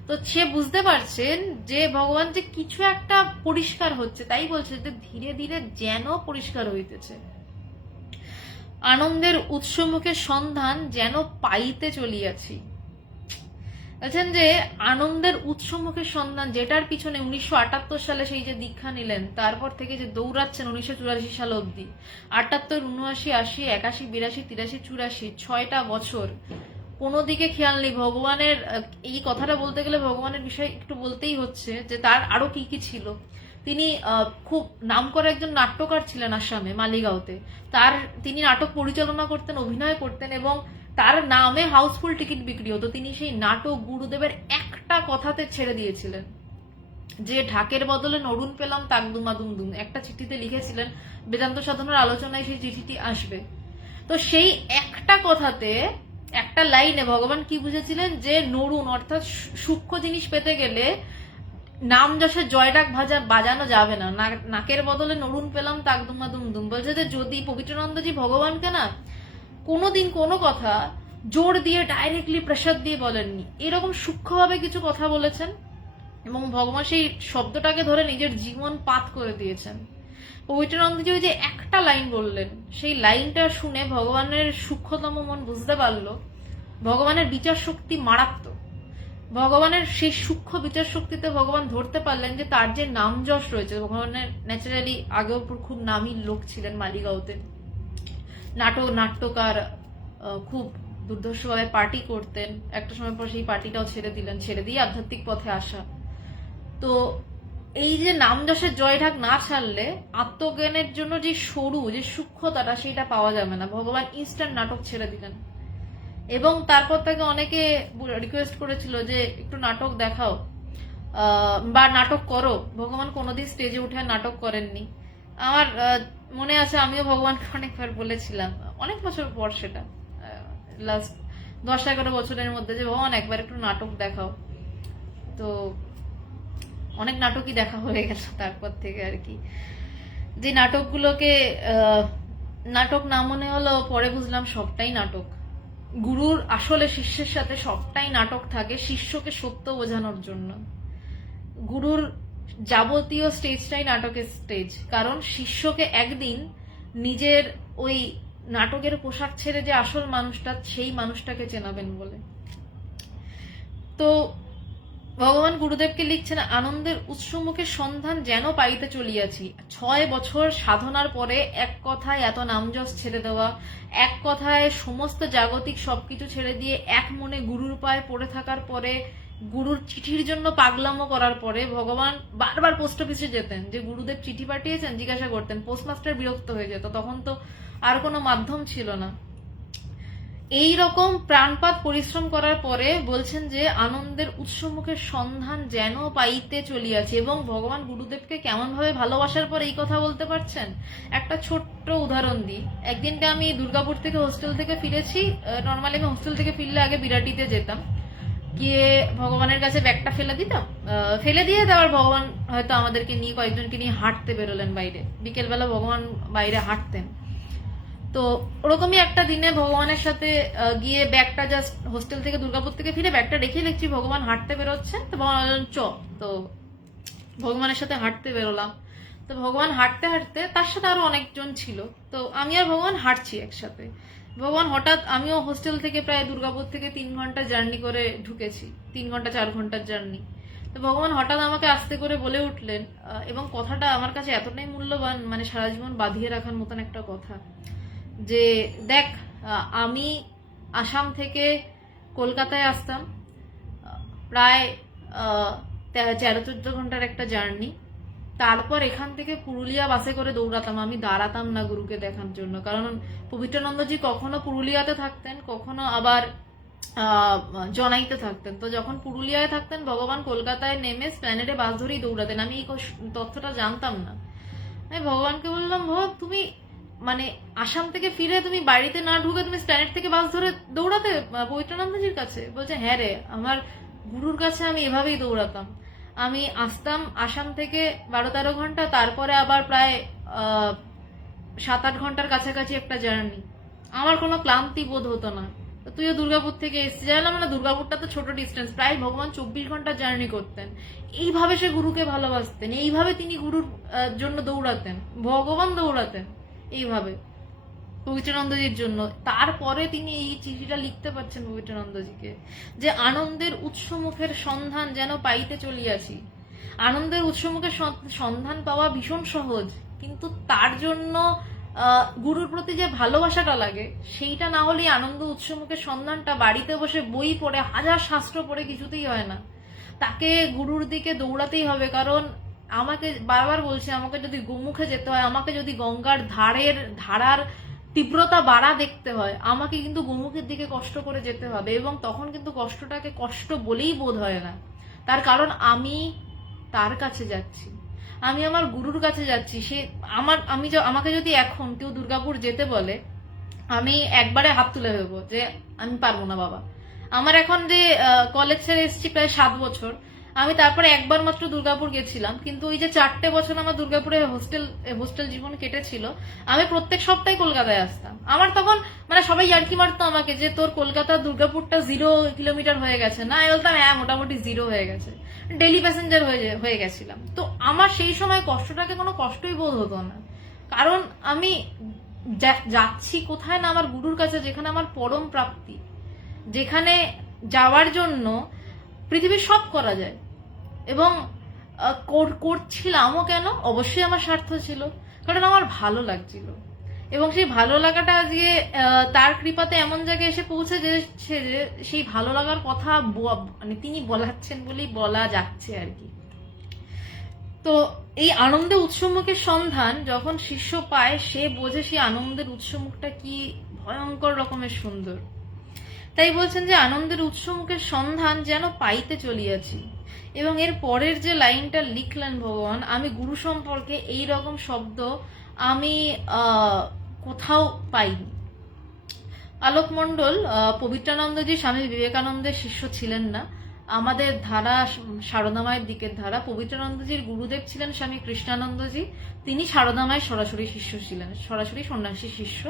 তো সে বুঝতে পারছেন যে ভগবান যে কিছু একটা পরিষ্কার হচ্ছে, তাই বলছে যে ধীরে ধীরে যেন পরিষ্কার হইতেছে। আনন্দের উৎসমুখের সন্ধান যেন পাইতে চলিয়াছি। বলছেন যে আনন্দের উৎসমুখের সন্ধান, যেটার পিছনে 1978 সালে সেই যে দীক্ষা নিলেন, তারপর থেকে যে দৌড়াচ্ছেন 1984 সাল অব্দি, 78, 79, 80, 81, 82, 83, 84, 6টা বছর কোনো দিকে খেয়াল নেই। ভগবানের এই কথাটা বলতে গেলে ভগবানের বিষয় একটু বলতেই হচ্ছে যে তার আরো কি কি ছিল। তিনি খুব নামকরা একজন নাট্যকার ছিলেন আসামে, মালিগাঁওতে। তিনি নাটক পরিচালনা করতেন, অভিনয় করতেন এবং তার নামে হাউসফুল টিকিট বিক্রি হতো। তিনি সেই নাটক গুরুদেবের একটা কথাতে ছেড়ে দিয়েছিলেন, যে ঢাকের বদলে নরুন পেলাম তাক দুমা দুম দুম, একটা চিঠিতে লিখেছিলেন। বেদান্ত সাধনার আলোচনায় সেই চিঠিটি আসবে। তো সেই একটা কথাতে, একটা লাইনে ভগবান কি বুঝেছিলেন, যে নরুন অর্থাৎ সূক্ষ্ম জিনিস পেতে গেলে নাম যশে জয়ডাক বাজানো যাবে না। নাকের বদলে নরুন পেলাম তাক দুমা দুম দুম। বলছে যে যদি পবিত্রানন্দজি ভগবানকে না কোনোদিন কোনো কথা জোর দিয়ে ডাইরেক্টলি প্রেসার দিয়ে বলেননি, এরকম সূক্ষ্মভাবে কিছু কথা বলেছেন এবং ভগবান সেই শব্দটাকে ধরে নিজের জীবন পাত করে দিয়েছেন। পবিত্রানন্দজি ওই যে একটা লাইন বললেন, সেই লাইনটা শুনে ভগবানের সূক্ষ্মতম মন বুঝতে পারলো ভগবানের বিচার শক্তি মারাত্মক। ভগবানের সেই সূক্ষ্ম বিচার শক্তিতে ভগবান ধরতে পারলেন যে তার যে নাম যশ রয়েছে, ভগবানের ন্যাচারালি আগেও খুব নামী লোক ছিলেন মালিগাঁওতে, নাট্যকার, খুব দুর্ধর্ষভাবে পার্টি করতেন, একটা সময় পর সেই পার্টিটাও ছেড়ে দিলেন, ছেড়ে দিয়ে আধ্যাত্মিক পথে আসা। তো এই যে নাম যশের জয়ঢাক না ছাড়লে আত্মজ্ঞানের জন্য যে সরু যে সূক্ষ্মতাটা সেটা পাওয়া যাবে না। ভগবান ইনস্ট্যান্ট নাটক ছেড়ে দিলেন এবং তারপর তাকে অনেকে রিকোয়েস্ট করেছিল যে একটু নাটক দেখাও বা নাটক করো। ভগবান কোনোদিন স্টেজে উঠে নাটক করেননি। আমার মনে আছে আমিও ভগবানকে অনেকবার বলেছিলাম, অনেক বছর পর, সেটা লাস্ট 10-11 বছরের মধ্যে, যে ভগবান একবার একটু নাটক দেখাও। তো অনেক নাটকই দেখা হয়ে গেল তারপর থেকে আর কি। যে নাটকগুলোকে নাটক না মনে হলো, পরে বুঝলাম সবটাই নাটক। গুরুর আসলে শিষ্যের সাথে সবটাই নাটক থাকে শিষ্যকে সত্য বোঝানোর জন্য। গুরুর যাবতীয় স্টেজটাই নাটকের স্টেজ, কারণ শিষ্যকে একদিন নিজের ওই নাটকের পোশাক ছেড়ে যে আসল মানুষটা, সেই মানুষটাকে চেনাবেন বলে। তো ভগবান গুরুদেবকে লিখছেন, আনন্দের উৎসমুখের সন্ধান যেন পাইতে চলিয়াছি। 6 বছর সাধনার পরে এক কথায় এত নামযশ ছেড়ে দেওয়া, এক কথায় সমস্ত জাগতিক সবকিছু ছেড়ে দিয়ে এক মনে গুরুর পায়ে পড়ে থাকার পরে, গুরুর চিঠির জন্য পাগলামো করার পরে, ভগবান বারবার পোস্ট অফিসে যেতেন, যে গুরুদেব চিঠি পাঠিয়েছেন জিজ্ঞাসা করতেন। পোস্টমাস্টার বিরক্ত হয়ে যেত, তখন তো আর কোনো মাধ্যম ছিল না। এই রকম প্রাণপাত পরিশ্রম করার পরে বলছেন যে আনন্দের উৎসমুখের সন্ধান যেন পাইতে চলিয়াছে। এবং ভগবান গুরুদেবকে কেমন ভাবে ভালোবাসার পর এই কথা বলতে পারছেন, একটা ছোট্ট উদাহরণ দিই। একদিনকে আমি দুর্গাপুর থেকে হোস্টেল থেকে ফিরেছি। নর্মালি আমি হোস্টেল থেকে ফিরলে আগে বিরাটিতে যেতাম, গিয়ে ভগবানের কাছে ব্যাগটা ফেলে দিতাম, ফেলে দিয়ে তারপর ভগবান হয়তো আমাদেরকে নিয়ে, কয়েকজনকে নিয়ে হাঁটতে বেরোলেন বাইরে। বিকেলবেলা ভগবান বাইরে হাঁটতেন। তো ওরকমই একটা দিনে ভগবানের সাথে গিয়ে ব্যাগটা জাস্ট হোস্টেল থেকে দুর্গাপুর থেকে ফিরে ব্যাগটা রেখে দেখছি ভগবান হাঁটতে বেরোচ্ছেন। তো ভগবান তো ভগবানের সাথে হাঁটতে বেরোলাম। তো ভগবান হাঁটতে হাঁটতে, তার সাথে আরো অনেকজন ছিল, তো আমি আর ভগবান হাঁটছি একসাথে। ভগবান হঠাৎ, আমিও হোস্টেল থেকে প্রায় দুর্গাপুর থেকে 3 ঘন্টা জার্নি করে ঢুকেছি, 3 ঘন্টা 4 ঘন্টার জার্নি। তো ভগবান হঠাৎ আমাকে আস্তে করে বলে উঠলেন, এবং কথাটা আমার কাছে এতটাই মূল্যবান, মানে সারা জীবন বাঁধিয়ে রাখার মতন একটা কথা, যে দেখ, আমি আসাম থেকে কলকাতায় আসতাম, প্রায় 13-14 ঘন্টার একটা জার্নি। তারপর এখান থেকে পুরুলিয়া বাসে করে দৌড়াতাম, আমি দাঁড়াতাম না গুরুকে দেখার জন্য। কারণ পবিত্রানন্দজি কখনো পুরুলিয়াতে থাকতেন, কখনো আবার জনাইতে থাকতেন। তো যখন পুরুলিয়ায় থাকতেন, ভগবান কলকাতায় নেমে স্প্ল্যানেডে বাস ধরেই দৌড়াতেন। আমি এই তথ্যটা জানতাম না। আমি ভগবানকে বললাম, ভগবান তুমি মানে আসাম থেকে ফিরে তুমি বাড়িতে না ঢুকে তুমি স্প্ল্যানেড থেকে বাস ধরে দৌড়াতে পবিত্রানন্দজির কাছে? বলছে হ্যাঁ রে, আমার গুরুর কাছে আমি এভাবেই দৌড়াতাম। আমি আসতাম আসাম থেকে 12-13 ঘন্টা, তারপরে আবার প্রায় 7-8 ঘন্টার কাছাকাছি একটা জার্নি। আমার কোনো ক্লান্তি বোধ হতো না। তুইও দুর্গাপুর থেকে এসেছিস, জানলাম না, দুর্গাপুরটা তো ছোট ডিস্টেন্স, প্রায় ভগবান 24 ঘন্টা জার্নি করতেন। এইভাবে সে গুরুকে ভালোবাসতেন, এইভাবে তিনি গুরুর জন্য দৌড়াতেন, ভগবান দৌড়াতেন এইভাবে পবিত্রানন্দজির জন্য। তারপরে তিনি এই চিঠিটা লিখতে পারছেন পবিত্রানন্দজিকে, যে আনন্দের উৎসমুখের সন্ধান যেন পাইতে চলিয়াছি। আনন্দের উৎসমুখের সন্ধান পাওয়া ভীষণ সহজ, কিন্তু তার জন্য গুরুর প্রতি যে ভালোবাসাটা লাগে, সেইটা না হলেই আনন্দ উৎসমুখের সন্ধানটা বাড়িতে বসে বই পড়ে, হাজার শাস্ত্র পড়ে কিছুতেই হয় না। তাকে গুরুর দিকে দৌড়াতেই হবে। কারণ আমাকে বারবার বলছি, আমাকে যদি গোমুখে যেতে হয়, আমাকে যদি গঙ্গার ধারার তীব্রতা বাড়া দেখতে হয়, আমাকে কিন্তু গোমুখের দিকে কষ্ট করে যেতে হবে। এবং তখন কিন্তু কষ্টটাকে কষ্ট বলেই বোধ হয় না, তার কারণ আমি তার কাছে যাচ্ছি, আমি আমার গুরুর কাছে যাচ্ছি। সে আমাকে যদি এখন কেউ দুর্গাপুর যেতে বলে, আমি একবারে হাত তুলে দেব যে আমি পারবো না বাবা। আমার এখন যে কলেজ ছেড়ে এসেছি প্রায় 7 বছর, আমি তারপরে একবার মাত্র দুর্গাপুর গেছিলাম, কিন্তু ওই যে 4টে বছর আমার দুর্গাপুরে হোস্টেল জীবন কেটেছিল, আমি প্রত্যেক সপ্তাহে কলকাতায় আসতাম। আমার তখন মানে সবাই ইয়ার্কি মারতো আমাকে যে তোর কলকাতা দুর্গাপুরটা 0 কিলোমিটার হয়ে গেছে না, আমি বলতাম হ্যাঁ মোটামুটি 0 হয়ে গেছে, ডেলি প্যাসেঞ্জার হয়ে গেছিলাম। তো আমার সেই সময় কষ্টটাকে কোনো কষ্টই বোধ হতো না, কারণ আমি যাচ্ছি কোথায় না আমার গুরুর কাছে, যেখানে আমার পরম প্রাপ্তি, যেখানে যাওয়ার জন্য পৃথিবীর সব করা যায়। এবং করছিলামও কেন, অবশ্যই আমার স্বার্থ ছিল, কারণ আমার ভালো লাগছিল। এবং সেই ভালো লাগাটা আজকে তার কৃপাতে এমন জায়গায় এসে পৌঁছে যে সেই ভালো লাগার কথা মানে তিনি বলাচ্ছেন বলেই বলা যাচ্ছে আর কি। তো এই আনন্দে উৎসমুখের সন্ধান যখন শিষ্য পায়, সে বোঝে সেই আনন্দের উৎসমুখটা কি ভয়ঙ্কর রকমের সুন্দর। তাই বলছেন যে আনন্দের উৎসমুখের সন্ধান যেন পাইতে চলিয়াছি। এবং এর পরের যে লাইনটা লিখলেন ভগবান, আমি গুরু সম্পর্কে এই রকম শব্দ আমি কোথাও পাইনি। আলোক মণ্ডল পবিত্রানন্দজি স্বামী বিবেকানন্দের শিষ্য ছিলেন না। আমাদের ধারা সারদা মায়ের দিকের ধারা, পবিত্রানন্দজির গুরুদেব ছিলেন স্বামী কৃষ্ণানন্দজি, তিনি সারদা মায়ের সরাসরি শিষ্য ছিলেন, সরাসরি সন্ন্যাসী শিষ্য,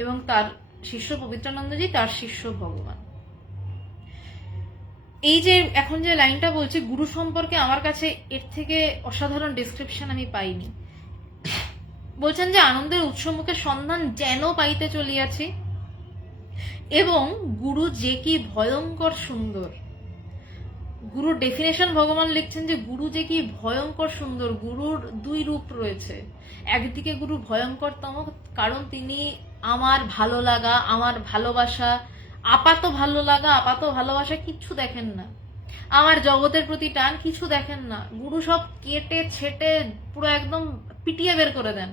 এবং তার শিষ্য পবিত্রানন্দজি, তার শিষ্য ভগবান। এই যে এখন যে লাইনটা বলছি গুরু সম্পর্কে, আমার কাছে এর থেকে অসাধারণ ডেসক্রিপশন আমি পাইনি। বলছেন যে আনন্দের উৎসমুখের সন্ধান যেন পাইতে চলিয়াছি, এবং গুরু যে কি ভয়ঙ্কর সুন্দর। গুরুর ডেফিনেশন ভগবান লিখছেন যে গুরু যে কি ভয়ঙ্কর সুন্দর। গুরুর দুই রূপ রয়েছে। একদিকে গুরু ভয়ঙ্করতম, কারণ তিনি আমার ভালো লাগা, আমার ভালোবাসা, আপাত ভালো লাগা, আপাত ভালোবাসা কিচ্ছু দেখেন না, আমার জগতের প্রতি টান কিছু দেখেন না। গুরু সব কেটে ছেটে পুরো একদম পিটিয়ে বের করে দেন।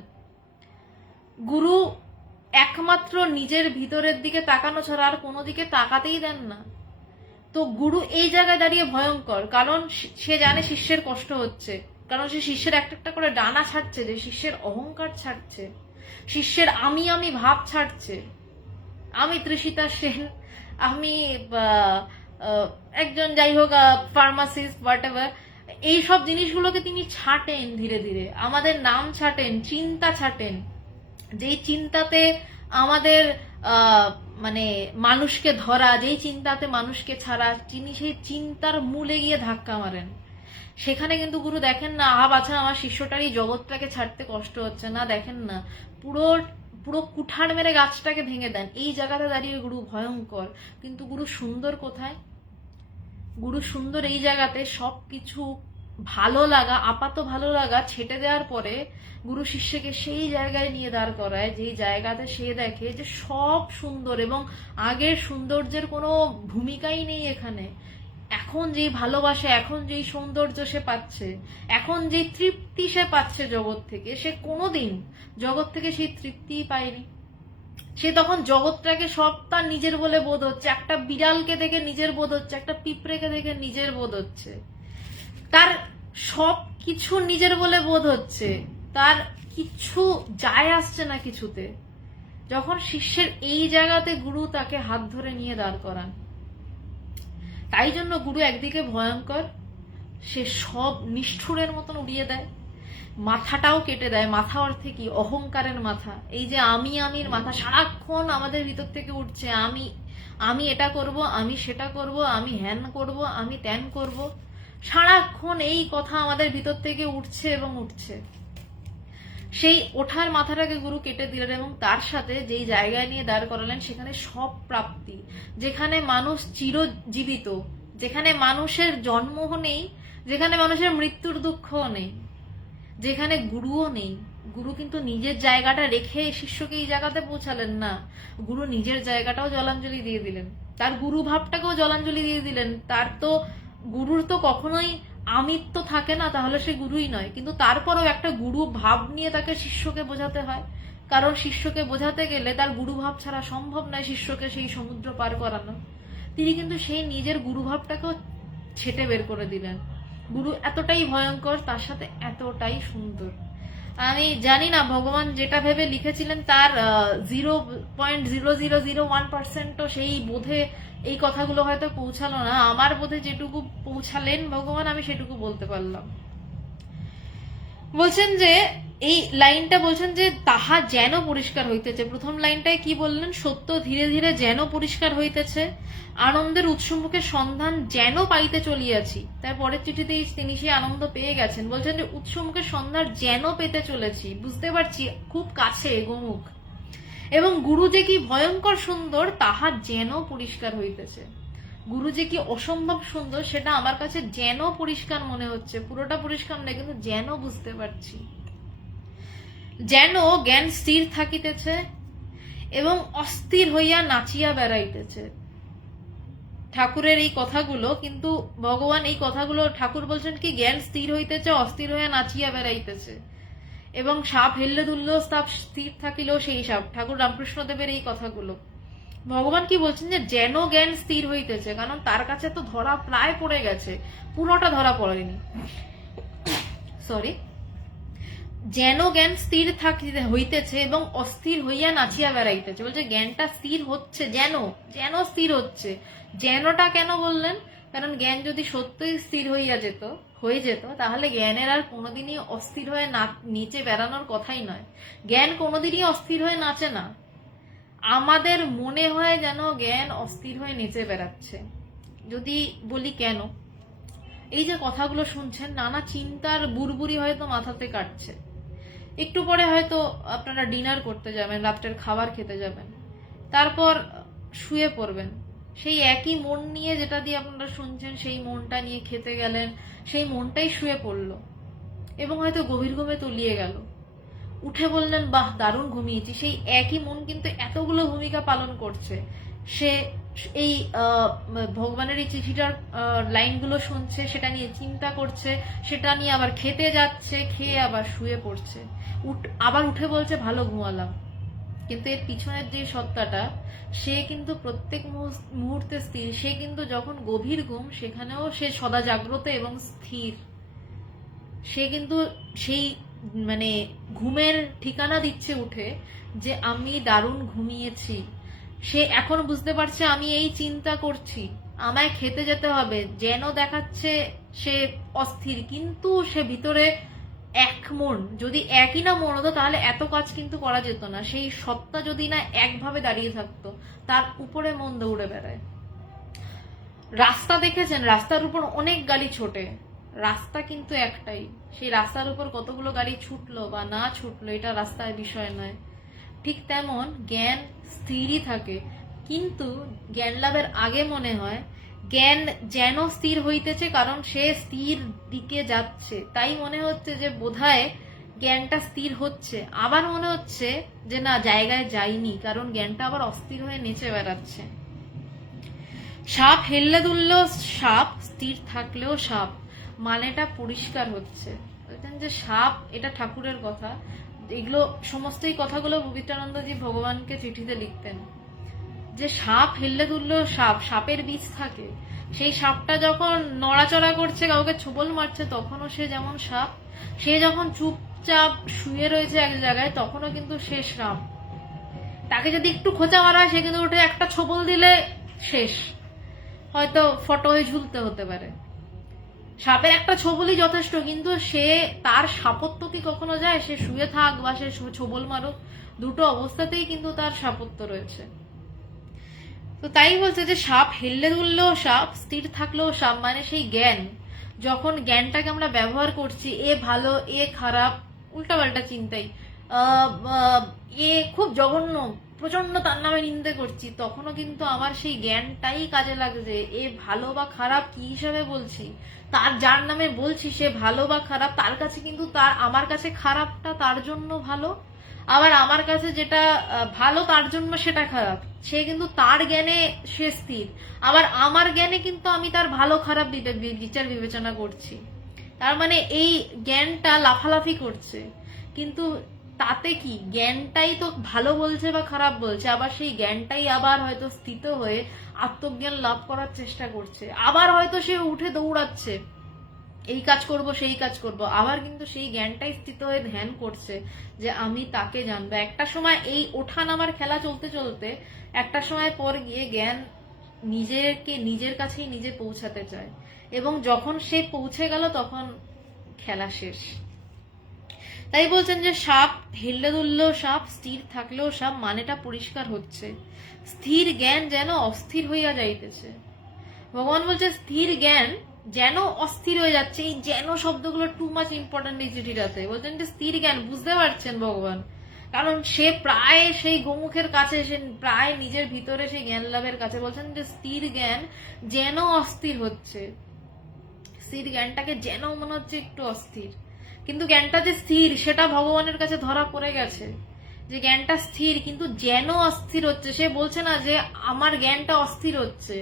গুরু একমাত্র নিজের ভিতরের দিকে তাকানো ছাড়া আর কোনো দিকে তাকাতেই দেন না। তো গুরু এই জায়গায় দাঁড়িয়ে ভয়ঙ্কর, কারণ সে জানে শিষ্যের কষ্ট হচ্ছে, কারণ সে শিষ্যের একটা একটা করে ডানা ছাড়ছে, যে শিষ্যের অহংকার ছাড়ছে, শিষ্যের আমি আমি ভাব ছাড়ছে। আমি তৃষিতা সেন, আমি একজন যাই হোক ফার্মাসিস্ট হোয়াট এভার, এইসব জিনিসগুলোকে তিনি ছাটেন ধীরে ধীরে, আমাদের নাম ছাটেন, চিন্তা ছাটেন, যেই চিন্তাতে আমাদের মানে মানুষকে ধরা, যেই চিন্তাতে মানুষকে ছাড়া, তিনি সেই চিন্তার মূলে গিয়ে ধাক্কা মারেন। সেখানে কিন্তু গুরু দেখেন না বাছা আমার শিষ্যটার এই জগৎটাকে ছাড়তে কষ্ট হচ্ছে না, দেখেন না পুরো পুরো কুঠার মেরে গাছটাকে ভেঙে দেন। এই জায়গাতে দাঁড়িয়ে গুরু ভয়ঙ্কর। কিন্তু গুরু সুন্দর কোথায়? গুরু সুন্দর এই জায়গাতে সবকিছু ভালো লাগা, আপাত ভালো লাগা ছেটে দেওয়ার পরে গুরু শিষ্যকে সেই জায়গায় নিয়ে দাঁড় করায় যেই জায়গাতে সে দেখে যে সব সুন্দর, এবং আগের সৌন্দর্যের কোনো ভূমিকাই নেই এখানে। এখন যেই ভালোবাসা, এখন যেই সৌন্দর্য সে পাচ্ছে, এখন যেই তৃপ্তি সে পাচ্ছে জগৎ থেকে, সে কোনোদিন জগৎ থেকে সেই তৃপ্তিই পায়নি। সে তখন জগৎটাকে সব তার নিজের বলে বোধ হচ্ছে, একটা বিড়ালকে দেখে নিজের বোধ হচ্ছে, একটা পিঁপড়েকে দেখে নিজের বোধ হচ্ছে, তার সব কিছু নিজের বলে বোধ হচ্ছে, তার কিছু যায় আসছে না কিছুতে। যখন শিষ্যের এই জায়গাতে গুরু তাকে হাত ধরে নিয়ে দাঁড় করান, তাই জন্য গুরু একদিকে ভয়ঙ্কর, সে সব নিষ্ঠুরের মতন উড়িয়ে দেয়, মাথাটাও কেটে দেয়। মাথা অর্থে কি? অহংকারের মাথা। এই যে আমি আমির মাথা সারাক্ষণ আমাদের ভিতর থেকে উঠছে, আমি আমি এটা করব, আমি সেটা করব, আমি হ্যান করব, আমি ত্যান করব, সারাক্ষণ এই কথা আমাদের ভিতর থেকে উঠছে এবং উঠছে। সেই ওঠার মাথাটাকে গুরু কেটে দিলেন, এবং তার সাথে যেই জায়গায় নিয়ে দাঁড় করালেন সেখানে সব প্রাপ্তি, যেখানে মানুষ চিরজীবিত, যেখানে মানুষের জন্মও নেই, যেখানে মানুষের মৃত্যুর দুঃখও নেই, যেখানে গুরুও নেই। গুরু কিন্তু নিজের জায়গাটা রেখে শিষ্যকে এই জায়গাতে পৌঁছালেন না, গুরু নিজের জায়গাটাও জলাঞ্জলি দিয়ে দিলেন, তার গুরু ভাবটাকেও জলাঞ্জলি দিয়ে দিলেন। তার তো গুরুর তো কখনোই আমিত্ব থাকে না, তাহলে সে গুরুই নয়, কিন্তু তারপরেও একটা গুরু ভাব নিয়ে তাকে শিষ্যকে বোঝাতে হয়, কারণ শিষ্যকে বোঝাতে গেলে তার গুরু ভাব ছাড়া সম্ভব নয় শিষ্যকে সেই সমুদ্র পার করানো। তিনি কিন্তু সেই নিজের গুরু ভাবটাকেও ছেটে বের করে দিলেন। গুরু এতটাই ভয়ঙ্কর, তার সাথে এতটাই সুন্দর। আমি জানি না ভগবান যেটা ভেবে লিখেছিলেন তার 0.0001% সেই বোধে এই কথাগুলো হয়তো পৌঁছালো না, আমার বোধে যেটুকু পৌঁছালেন ভগবান আমি সেটুকু বলতে পারলাম। বলছেন যে এই লাইনটা বলছেন যে তাহা যেন পরিষ্কার হইতেছে। প্রথম লাইনটায় কি বললেন? সত্য ধীরে ধীরে যেন পরিষ্কার হইতেছে, আনন্দের উৎসমুখের সন্ধান যেন পাইতে চলিয়াছি। তার পরের চিঠিতেই তিনি সেই আনন্দ পেয়ে গেছেন। বলছেন যে উৎসমুখের সন্ধান যেন পেতে চলেছি, বুঝতে পারছি খুব কাছে গোমুখ, এবং গুরু যে কি ভয়ঙ্কর সুন্দর তাহা যেন পরিষ্কার হইতেছে। গুরু যে কি অসম্ভব সুন্দর সেটা আমার কাছে যেন পরিষ্কার মনে হচ্ছে, পুরোটা পরিষ্কার নয় কিন্তু যেন বুঝতে পারছি। যেন জ্ঞান স্থির থাকিতেছে এবং অস্থির হইয়া নাচিয়া বেড়াইতেছে। ঠাকুরের এই কথাগুলো কিন্তু ভগবান এই কথাগুলো ঠাকুর বলছেন কি জ্ঞান স্থির হইতেছে, অস্থির হইয়া নাচিয়া বেড়াইতেছে, এবং সাপ হেললে দুললেও সাপ স্থির থাকিলেও সেই সাপ। ঠাকুর রামকৃষ্ণদেবের এই কথাগুলো ভগবান কি বলছেন যে যেন জ্ঞান স্থির হইতেছে, কারণ তার কাছে তো ধরা প্রায় পড়ে গেছে, পুরোটা ধরা পড়েনি, সরি। যেন জ্ঞান স্থির থাকিতে হইতেছে এবং অস্থির হইয়া নাচিয়া বেড়াইতেছে। বলছে জ্ঞানটা স্থির হচ্ছে, যেন যেন স্থির হচ্ছে। যেনটা কেন বললেন? কারণ জ্ঞান যদি সত্যই স্থির হয়ে যেত তাহলে জ্ঞানের আর কোনোদিনই অস্থির হয়ে নিচে বেড়ানোর কথাই নয়। জ্ঞান কোনোদিনই অস্থির হয়ে নাচে না। আমাদের মনে হয় যেন জ্ঞান অস্থির হয়ে নেচে বেড়াচ্ছে। যদি বলি কেন, এই যে কথাগুলো শুনছেন, নানা চিন্তার বুড়বুড়ি হয়তো মাথাতে কাটছে। একটু পরে হয়তো আপনারা ডিনার করতে যাবেন, রাত্রের খাবার খেতে যাবেন, তারপর শুয়ে পড়বেন। সেই একই মন নিয়ে যেটা দিয়ে আপনারা শুনছেন সেই মনটা নিয়ে খেতে গেলেন, সেই মনটাই শুয়ে পড়লো এবং হয়তো গভীর ঘুমে তলিয়ে গেল। উঠে বললেন বাহ দারুণ ঘুমিয়েছি। সেই একই মন কিন্তু এতগুলো ভূমিকা পালন করছে। সে এই ভগবানের এই চিঠিটার লাইনগুলো শুনছে, সেটা নিয়ে চিন্তা করছে, সেটা নিয়ে আবার খেতে যাচ্ছে, খেয়ে আবার শুয়ে পড়ছে, আবার উঠে বলছে ভালো ঘুমালাম। কিন্তু এর পিছনের যে সত্তাটা, সে কিন্তু প্রত্যেক মুহূর্তে স্থির। সে কিন্তু যখন গভীর ঘুম সেখানেও সে সদা জাগ্রত এবং স্থির। সে কিন্তু সেই মানে ঘুমের ঠিকানা দিচ্ছে উঠে যে আমি দারুণ ঘুমিয়েছি। সে এখন বুঝতে পারছে আমি এই চিন্তা করছি, আমায় খেতে যেতে হবে, যেন দেখাচ্ছে সে অস্থির, কিন্তু সে ভিতরে এক মন। যদি একই না মন হতো তাহলে এত কাজ কিন্তু করা যেত না। সেই সত্তা যদি না একভাবে দাঁড়িয়ে থাকতো, তার উপরে মন দৌড়ে বেড়ায়। রাস্তা দেখেছেন, রাস্তার উপর অনেক গাড়ি ছোটে, রাস্তা কিন্তু একটাই। সেই রাস্তার উপর কতগুলো গাড়ি ছুটলো বা না ছুটলো এটা রাস্তার বিষয় নয়। ঠিক তেমন জ্ঞান স্থিরই থাকে, কিন্তু জ্ঞান লাভের আগে মনে হয় জ্ঞান যেন স্থির হইতেছে, কারণ সে স্থির দিকে যাচ্ছে। তাই মনে হচ্ছে যে বোধহয় জ্ঞানটা স্থির হচ্ছে, আবার মনে হচ্ছে যে না জায়গায় যায়নি, কারণ জ্ঞানটা আবার অস্থির হয়ে নেচে বেড়াচ্ছে। সাপ হেললে দুললেও সাপ, স্থির থাকলেও সাপ, মানেটা পরিষ্কার হচ্ছে। বলতেন যে সাপ, এটা ঠাকুরের কথা, এগুলো সমস্তই কথাগুলো পবিত্রানন্দজি ভগবানকে চিঠিতে লিখতেন যে সাপ হেললে দুললেও সাপ, সাপের বীজ থাকে। সেই সাপটা যখন নড়াচড়া করছে, কাউকে ছোবল মারছে, তখনও সে যেমন সাপ। সে যখন চুপচাপ শুয়ে রয়েছে এক জায়গায়, তখনও কিন্তু সে সাপ। তাকে যদি একটু খোঁচা মারা হয়, সে কিন্তু উঠে একটা ছোবল দিলে শেষ, হয়তো ফটো হয়ে ঝুলতে হতে পারে। সাপের একটা ছোবলই যথেষ্ট, কিন্তু সে তার সাপত্য কি কখনো যায়? সে শুয়ে থাক বা সে ছোবল মারুক, দুটো অবস্থাতেই কিন্তু তার সাপত্য রয়েছে। তো তাই বলছে যে সাপ হেললে দুললেও সাপ, স্থির থাকলেও সাপ, মানে সেই জ্ঞান। যখন জ্ঞানটাকে আমরা ব্যবহার করছি এ ভালো এ খারাপ উল্টাপাল্টা চিন্তাই, এ খুব জঘন্য, প্রচন্ড তার নামে নিন্দে করছি, তখনও কিন্তু আমার সেই জ্ঞানটাই কাজে লাগছে। এ ভালো বা খারাপ কি হিসাবে বলছি, তার যার নামে বলছি সে ভালো বা খারাপ, তার কাছে কিন্তু তার আমার কাছে খারাপটা তার জন্য ভালো, আবার আমার কাছে যেটা ভালো তার জন্য সেটা খারাপ। সে কিন্তু তার জ্ঞানে সে স্থির, আবার আমার জ্ঞানে কিন্তু আমি তার ভালো খারাপ বিচার বিবেচনা করছি। তার মানে এই জ্ঞানটা লাফালাফি করছে, কিন্তু তাতে কি জ্ঞানটাই তো ভালো বলছে বা খারাপ বলছে, আবার সেই জ্ঞানটাই আবার হয়তো স্থিত হয়ে আত্মজ্ঞান লাভ করার চেষ্টা করছে। আবার হয়তো সে উঠে দৌড়াচ্ছে, এই কাজ করব সেই কাজ করব, আবার কিন্তু সেই জ্ঞানটাই স্থিত হয়ে ধ্যান করছে যে আমি তাকে জানবো। একটা সময় এই ওঠা নামার খেলা চলতে চলতে একটা সময় পর গিয়ে জ্ঞান নিজেকে নিজের কাছেই নিজে পৌঁছাতে চায়, এবং যখন সে পৌঁছে গেল তখন খেলা শেষ। তাই বলছেন যে সাপ হেললে দুললেও সাপ, স্থির থাকলেও সাপ, মানেটা পরিষ্কার হচ্ছে, স্থির জ্ঞান যেন অস্থির হইয়া যাইতেছে। ভগবান বলছে স্থির জ্ঞান যেন অস্থির হয়ে যাচ্ছে। এই যেন শব্দগুলো টু মাচ ইম্পর্টেন্ট এই চিঠিটাতে। বলছেন যে স্থির জ্ঞান, বুঝতে পারছেন ভগবান, কারণ সে প্রায় সেই গোমুখের কাছে, সে প্রায় নিজের ভিতরে সেই জ্ঞান লাভের কাছে। বলছেন যে স্থির জ্ঞান যেন অস্থির হচ্ছে, স্থির জ্ঞানটাকে যেন মনে হচ্ছে একটু অস্থির, কিন্তু জ্ঞানটা যে স্থির সেটা ভগবানের কাছে ধরা পড়ে গেছে, যে জ্ঞানটা স্থির কিন্তু যেন অস্থির হচ্ছে। সে বলছে না যে আমার জ্ঞানটা অস্থির হচ্ছে,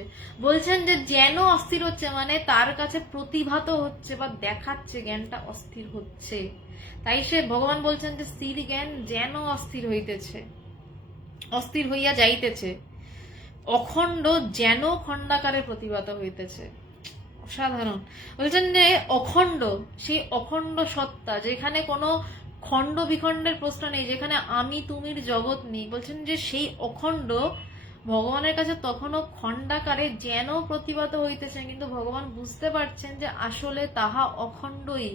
বলছেন যে যেন অস্থির হচ্ছে, মানে তার কাছে প্রতিভাত হচ্ছে বা দেখাচ্ছে জ্ঞানটা অস্থির হচ্ছে। তাই সে ভগবান বলছেন যে স্থির জ্ঞান যেন অস্থির হইতেছে, অস্থির হইয়া যাইতেছে, অখণ্ড যেন খণ্ডাকারে প্রতিভাত হইতেছে। অসাধারণ। বলছেন যে অখণ্ড, সেই অখণ্ড সত্তা যেখানে কোনো খণ্ড বিখণ্ডের প্রশ্ন নেই, যেখানে আমি তুমির জগৎ নেই, বলছেন যে সেই অখণ্ড ভগবানের কাছে তখনও খণ্ডাকারে যেন প্রতিভাত হইতেছে, কিন্তু ভগবান বুঝতে পারছেন যে আসলে তাহা অখণ্ডই,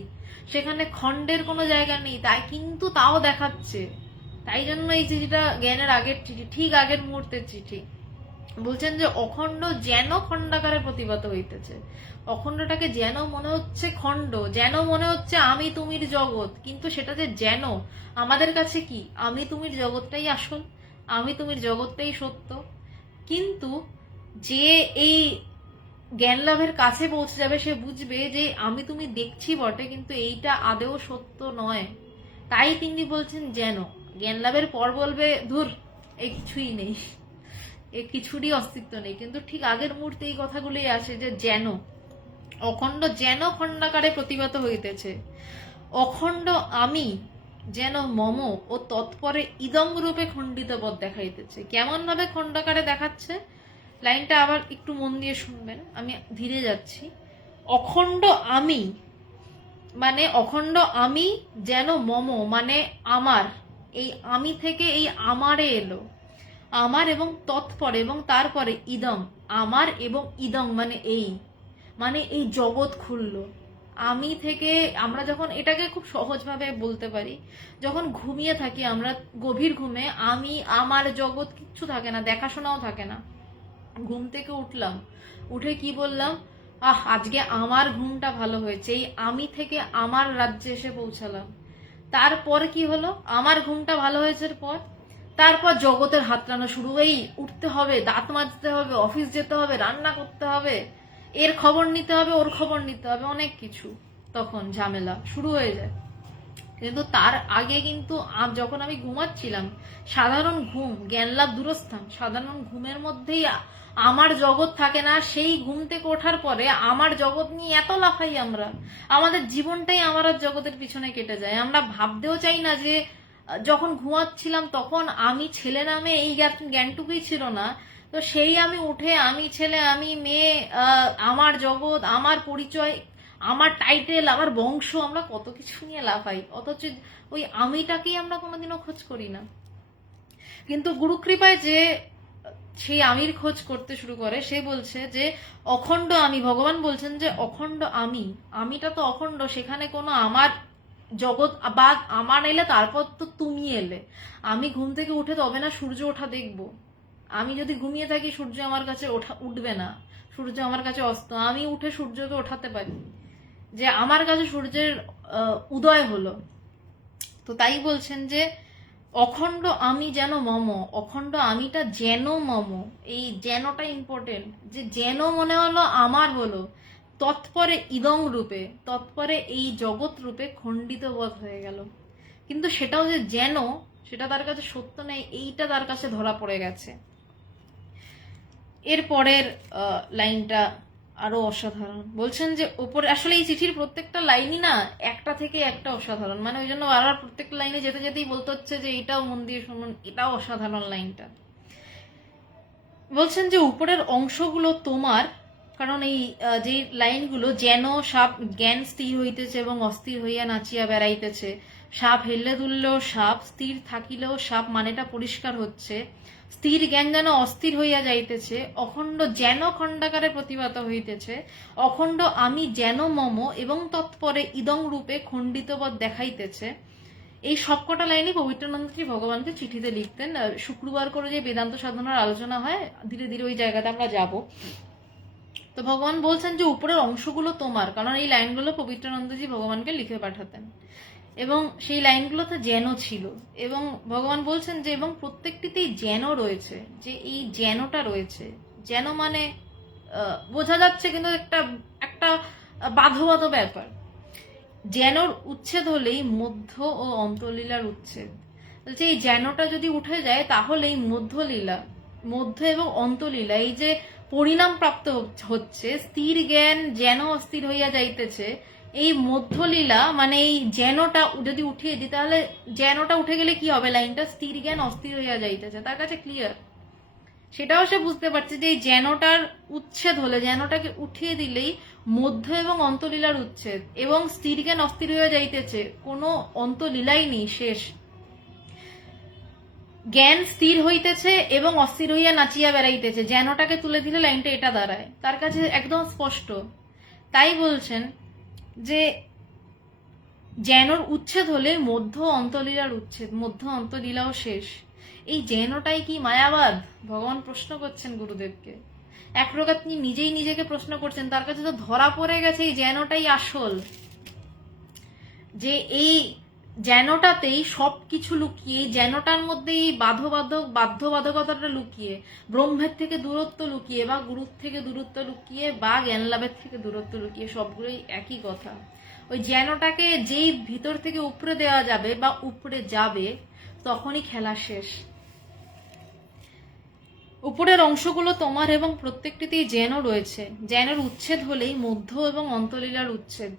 সেখানে খণ্ডের কোনো জায়গা নেই, তাই কিন্তু তাও দেখাচ্ছে। তাই জন্য এই চিঠিটা জ্ঞানের আগের চিঠি, ঠিক আগের মুহূর্তের চিঠি। বলছেন যে অখণ্ড যেন খণ্ডাকারে প্রতিভাত হইতেছে, অখণ্ডটাকে যেন মনে হচ্ছে খণ্ড, যেন মনে হচ্ছে আমি তুমির জগৎ, কিন্তু সেটা যে যেন আমাদের কাছে কি আমি তুমির জগৎটাই আসল, আমি তুমির জগৎটাই সত্য। কিন্তু যে এই জ্ঞান লাভের কাছে পৌঁছে যাবে সে বুঝবে যে আমি তুমি দেখছি বটে, কিন্তু এইটা আদেও সত্য নয়। তাই তিনি বলছেন যেন, জ্ঞান লাভের পর বলবে ধুর এই কিছুই নেই, এ কিছুরই অস্তিত্ব নেই, কিন্তু ঠিক আগের মুহূর্তে এই কথাগুলোই আসে যে যেন অখণ্ড যেন খণ্ডাকারে প্রতিভাত হইতেছে, অখণ্ড আমি যেন মম ও তৎপরে ইদং রূপে খণ্ডিত পদ দেখাইতেছে। কেমন ভাবে খণ্ডাকারে দেখাচ্ছে, লাইনটা আবার একটু মন দিয়ে শুনবেন, আমি ধীরে যাচ্ছি। অখণ্ড আমি মানে অখণ্ড আমি যেন মম মানে আমার, এই আমি থেকে এই আমারে এলো, আমার এবং তৎপরে এবং তারপরে ইদং, আমার এবং ইদং মানে এই জগৎ খুললো। আমি থেকে আমরা যখন এটাকে খুব সহজভাবে বলতে পারি, যখন ঘুমিয়ে থাকি আমরা গভীর ঘুমে, আমি আমার জগৎ কিচ্ছু থাকে না, দেখাশোনাও থাকে না। ঘুম থেকে উঠলাম, উঠে কি বললাম, আজকে আমার ঘুমটা ভালো হয়েছে, এই আমি থেকে আমার রাজ্যে এসে পৌঁছালাম। তারপর কি হলো, আমার ঘুমটা ভালো হয়েছে পর তারপর জগতের হাতড়ানো শুরু, এই উঠতে হবে, দাঁত মাজতে হবে, অফিস যেতে হবে, রান্না করতে হবে, এর খবর নিতে হবে, ওর খবর নিতে হবে, অনেক কিছু, তখন ঝামেলা শুরু হয়ে যায়। কিন্তু তার আগে কিন্তু যখন আমি ঘুমাচ্ছিলাম, সাধারণ ঘুম, জ্ঞান লাভ দূরস্থান, সাধারণ ঘুমের মধ্যেই আমার জগৎ থাকে না। সেই ঘুম থেকে ওঠার পরে আমার জগৎ নিয়ে এত লাফাই আমরা, আমাদের জীবনটাই আমার আর জগতের পিছনে কেটে যায়। আমরা ভাবতেও চাই না যে যখন ঘুমাচ্ছিলাম তখন আমি ছেলে নামে এই জ্ঞানটুকুই ছিল না, তো সেই আমি উঠে আমি ছেলে, আমি মেয়ে, আমার জগৎ, আমার পরিচয়, আমার টাইটেল, আমার বংশ, আমরা কত কিছু নিয়ে লাফাই, অথচ ওই আমিটাকেই আমরা কোনোদিনও খোঁজ করি না। কিন্তু গুরুকৃপায় যে সেই আমির খোঁজ করতে শুরু করে, সে বলছে যে অখণ্ড আমি, ভগবান বলছেন যে অখণ্ড আমিটা তো অখণ্ড, সেখানে কোনো আমার জগৎ বা আমার এলে তারপর তো তুমি এলে। আমি ঘুম থেকে উঠে তবে না সূর্য ওঠা দেখবো, আমি যদি ঘুমিয়ে থাকি সূর্য আমার কাছে উঠবে না, সূর্য আমার কাছে অস্ত, আমি উঠে সূর্যকে ওঠাতে পারি, যে আমার কাছে সূর্যের উদয় হলো। তো তাই বলছেন যে অখণ্ড আমি যেন মম, অখণ্ড আমিটা যেন মম, এই যেনটা ইম্পর্টেন্ট, যে যেন মনে হলো আমার হলো, তৎপরে ইদং রূপে, তৎপরে এই জগৎ রূপে খণ্ডিত বোধ হয়ে গেল। কিন্তু সেটাও যে যেন, সেটা তার কাছে সত্য নেই, এইটা তার কাছে ধরা পড়ে গেছে। এর পরের লাইনটা আরো অসাধারণ। বলছেন যে উপরে, আসলে এই চিঠির প্রত্যেকটা লাইনই না একটা থেকে একটা অসাধারণ, মানে ওই জন্য বারবার প্রত্যেকটা লাইনে যেতে যেতেই বলতে হচ্ছে যে এটাও মন দিয়ে শুনুন, এটাও অসাধারণ লাইনটা। বলছেন যে উপরের অংশগুলো তোমার, কারণ এই যে লাইনগুলো, যেন সাপ জ্ঞান স্থির হইতেছে এবং অস্থির হইয়া নাচিয়া বেড়াইতেছে, সাপ হেললে দুললেও সাপ, স্থির থাকিলেও সাপ, মানেটা পরিষ্কার হচ্ছে, স্থির জ্ঞান যেন অস্থির হইয়া যাইতেছে, অখণ্ড যেন খণ্ডাকারে প্রতিভাত হইতেছে, অখণ্ড আমি যেন মম এবং তৎপরে ইদং রূপে খণ্ডিতবৎ দেখাইতেছে। এই সবকটা লাইনই পবিত্রানন্দজি ভগবানকে চিঠিতে লিখতেন। শুক্রবার করে যে বেদান্ত সাধনার আলোচনা হয়, ধীরে ধীরে ওই জায়গাতে আমরা যাব। তো ভগবান বলছেন যে উপরের অংশগুলো তোমার, কারণ এই লাইনগুলো পবিত্রানন্দজি ভগবানকে লিখে পাঠাতেন এবং সেই লাইনগুলোতে যেন ছিল। এবং ভগবান বলছেন যে এবং প্রত্যেকটিতেই যেন রয়েছে, যে এই যেনটা রয়েছে, যেন মানে বোঝা যাচ্ছে কিন্তু একটা একটা বাধো বাধো ব্যাপার। যেনর উচ্ছেদ হলেই মধ্য ও অন্তলীলার উচ্ছেদ। বলছে এই যেনটা যদি উঠে যায় তাহলে এই মধ্যলীলা, মধ্য এবং অন্তলীলা, এই যে পরিণাম প্রাপ্ত হচ্ছে, স্থির জ্ঞান যেন অস্থির হইয়া যাইতেছে, এই মধ্যলীলা মানে এই যেনটা যদি উঠিয়ে দিই, তাহলে যেনটা উঠে গেলে কি হবে, লাইনটা স্থির জ্ঞান অস্থির হইয়া যাইতেছে, তার কাছে ক্লিয়ার। সেটাও সে বুঝতে পারছে যে এই যেনটার উচ্ছেদ হলে, যেনটাকে উঠিয়ে দিলেই মধ্য এবং অন্তলীলার উচ্ছেদ, এবং স্থির জ্ঞান অস্থির হয়ে যাইতেছে, কোনো অন্তলীলাই নেই, শেষ। জ্ঞান স্থির হইতেছে এবং অস্থির হইয়া নাচিয়া বেড়াইতেছে, যেনটাকে তুলে দিলে লাইনটা এটা দাঁড়ায়, তার কাছে একদম স্পষ্ট। তাই বলছেন যে যেনর উচ্ছেদ হলে মধ্য অন্তলীলার উচ্ছেদ, মধ্য অন্তলীলাও শেষ। এই যেনটাই কি মায়াবাদ? ভগবান প্রশ্ন করছেন গুরুদেবকে। এক প্রকার তিনি নিজেই নিজেকে প্রশ্ন করছেন, তার কাছে তো ধরা পড়ে গেছে এই যেনটাই আসল, যে এই যেনটাতেই সবকিছু লুকিয়ে, যেনটার মধ্যে এই বাধ্যবাধকতাটা লুকিয়ে, ব্রহ্মের থেকে দূরত্ব লুকিয়ে, বা গুরুর থেকে দূরত্ব লুকিয়ে, বা জ্ঞান লাভের থেকে দূরত্ব লুকিয়ে, সবগুলোই একই কথা। ওই যেনটাকে যেই ভিতর থেকে উপরে দেওয়া যাবে বা উপরে যাবে, তখনই খেলা শেষ। উপরের অংশগুলো তোমার এবং প্রত্যেকটিতেই যেন রয়েছে, যেনের উচ্ছেদ হলেই মধ্য এবং অন্তলীলার উচ্ছেদ।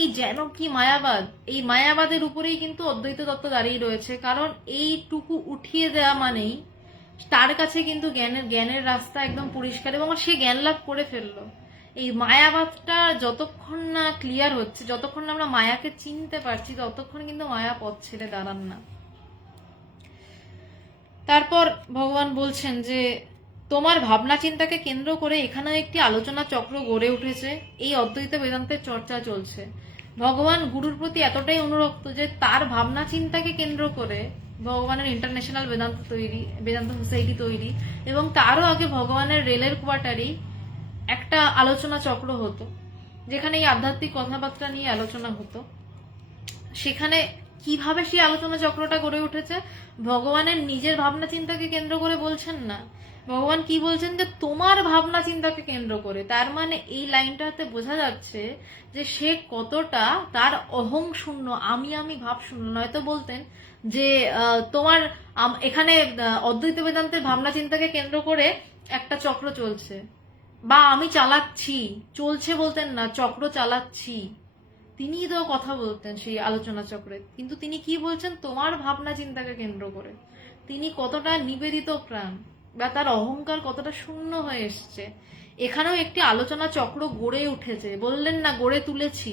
এই যেন কি মায়াবাদ! এই মায়াবাদের উপরেই কিন্তু অদ্বৈত তত্ত্ব দাঁড়িয়ে রয়েছে, কারণ এইটুকু উঠিয়ে দেওয়া মানেই তার কাছে কিন্তু জ্ঞানের রাস্তা একদম পরিষ্কার, এবং সে জ্ঞান লাভ করে ফেললো। এই মায়াবাদটা যতক্ষণ না ক্লিয়ার হচ্ছে, যতক্ষণ না আমরা মায়াকে চিনতে পারছি, ততক্ষণ কিন্তু মায়া পথ ছেড়ে দাঁড়ান না। তারপর ভগবান বলছেন যে তোমার ভাবনা চিন্তাকে কেন্দ্র করে এখানে একটি আলোচনা চক্র গড়ে উঠেছে, এই অদ্বৈত বেদান্তের চর্চা চলছে। ভগবান গুরুর প্রতি এতটাই অনুরক্ত যে তার ভাবনা চিন্তাকে কেন্দ্র করে ভগবানের ইন্টারন্যাশনাল বেদান্ত সোসাইটি তৈরি, এবং তারও আগে ভগবানের রেলের কোয়ার্টারেই একটা আলোচনা চক্র হতো, যেখানে এই আধ্যাত্মিক কথাবার্তা নিয়ে আলোচনা হতো। সেখানে কিভাবে সেই আলোচনা চক্রটা গড়ে উঠেছে? ভগবানের নিজের ভাবনা চিন্তাকে কেন্দ্র করে বলছেন না, ভগবান কি বলছেন যে তোমার ভাবনা চিন্তাকে কেন্দ্র করে। তার মানে এই লাইনটাতে বোঝা যাচ্ছে যে সে কতটা তার অহং শূন্য, আমি ভাব শূন্য। নয়তো বলতেন যে তোমার এখানে অদ্বৈত বেদান্তের ভাবনা চিন্তাকে কেন্দ্র করে একটা চক্র চলছে, বা আমি চালাচ্ছি, চলছে বলতেন না, চক্র চালাচ্ছি। তিনি তো কথা বলতেন সেই আলোচনা চক্রে, কিন্তু তিনি কি বলছেন তোমার ভাবনা চিন্তাকে কেন্দ্র করে। তিনি কতটা নিবেদিত প্রাণ, বা তার অহংকার কতটা শূন্য হয়ে এসছে। এখানেও একটি আলোচনা চক্র গড়ে উঠেছে, বললেন না গড়ে তুলেছি,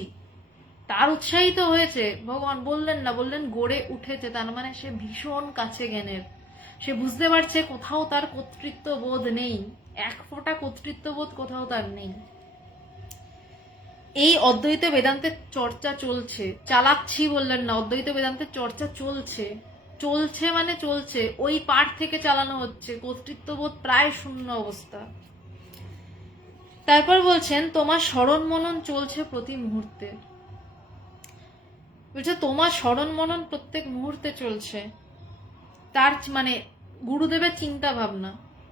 তার উৎসাহিত হয়েছে ভগবান, বললেন না, বললেন গড়ে উঠেছে। তার মানে সে ভীষণ কাছে জ্ঞানের, সে বুঝতে পারছে কোথাও তার কর্তৃত্ব বোধ নেই, এক ফোঁটা কর্তৃত্ব বোধ কোথাও তার নেই। এই অদ্বৈত বেদান্তের চর্চা চলছে, চালাচ্ছি বললেন না, অদ্বৈত বেদান্তের চর্চা চলছে, চলছে মানে চলছে, ওই পাঠ থেকে চালানো হচ্ছে, কর্তৃত্ববোধ প্রায় শূন্য অবস্থা। তারপর বলছেন তোমার স্মরণ মনন চলছে প্রতি মুহূর্তে। বলছে তোমার স্মরণ মনন প্রত্যেক মুহূর্তে চলছে। তার মানে গুরুদেবের চিন্তা ভাবনা,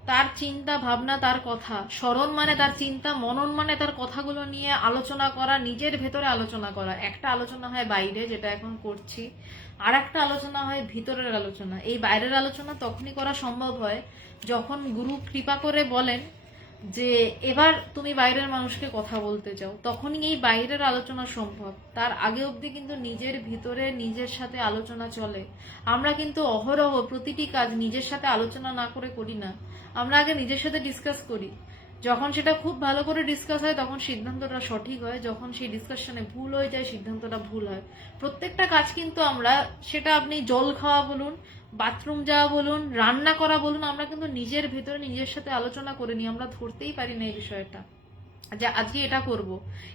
তার চিন্তা ভাবনা, তার কথা। স্মরণ মানে তার চিন্তা, মনন মানে তার কথাগুলো নিয়ে আলোচনা করা, নিজের ভেতরে আলোচনা করা। একটা আলোচনা হয় বাইরে, যেটা এখন করছি, আর একটা আলোচনা হয় ভিতরের আলোচনা। এই বাইরের আলোচনা তখনই করা সম্ভব হয় যখন গুরু কৃপা করে বলেন যে এবার তুমি বাইরের মানুষকে কথা বলতে চাও, তখনই এই বাইরের আলোচনা সম্ভব। তার আগে অবধি কিন্তু নিজের ভিতরে নিজের সাথে আলোচনা চলে। আমরা কিন্তু অহরহ প্রতিটি কাজ নিজের সাথে আলোচনা না করে করি না, আমরা আগে নিজের সাথে ডিসকাস করি। যখন সেটা খুব ভালো করে ডিসকাস হয় তখন সিদ্ধান্তটা সঠিক হয়, যখন সেই ডিসকাশনে ভুল হয়ে যায় সিদ্ধান্তটা ভুল হয়। প্রত্যেকটা কাজ কিন্তু আমরা, সেটা আপনি জল খাওয়া বলুন বাথরুম যাওয়া বলুন, রান্না করা বলুন, আমরা কিন্তু নিজের ভেতরে নিজের সাথে আলোচনা করে নিই, আমরা ধরতেই পারি না এই বিষয়টা যে আজকে এটা করব,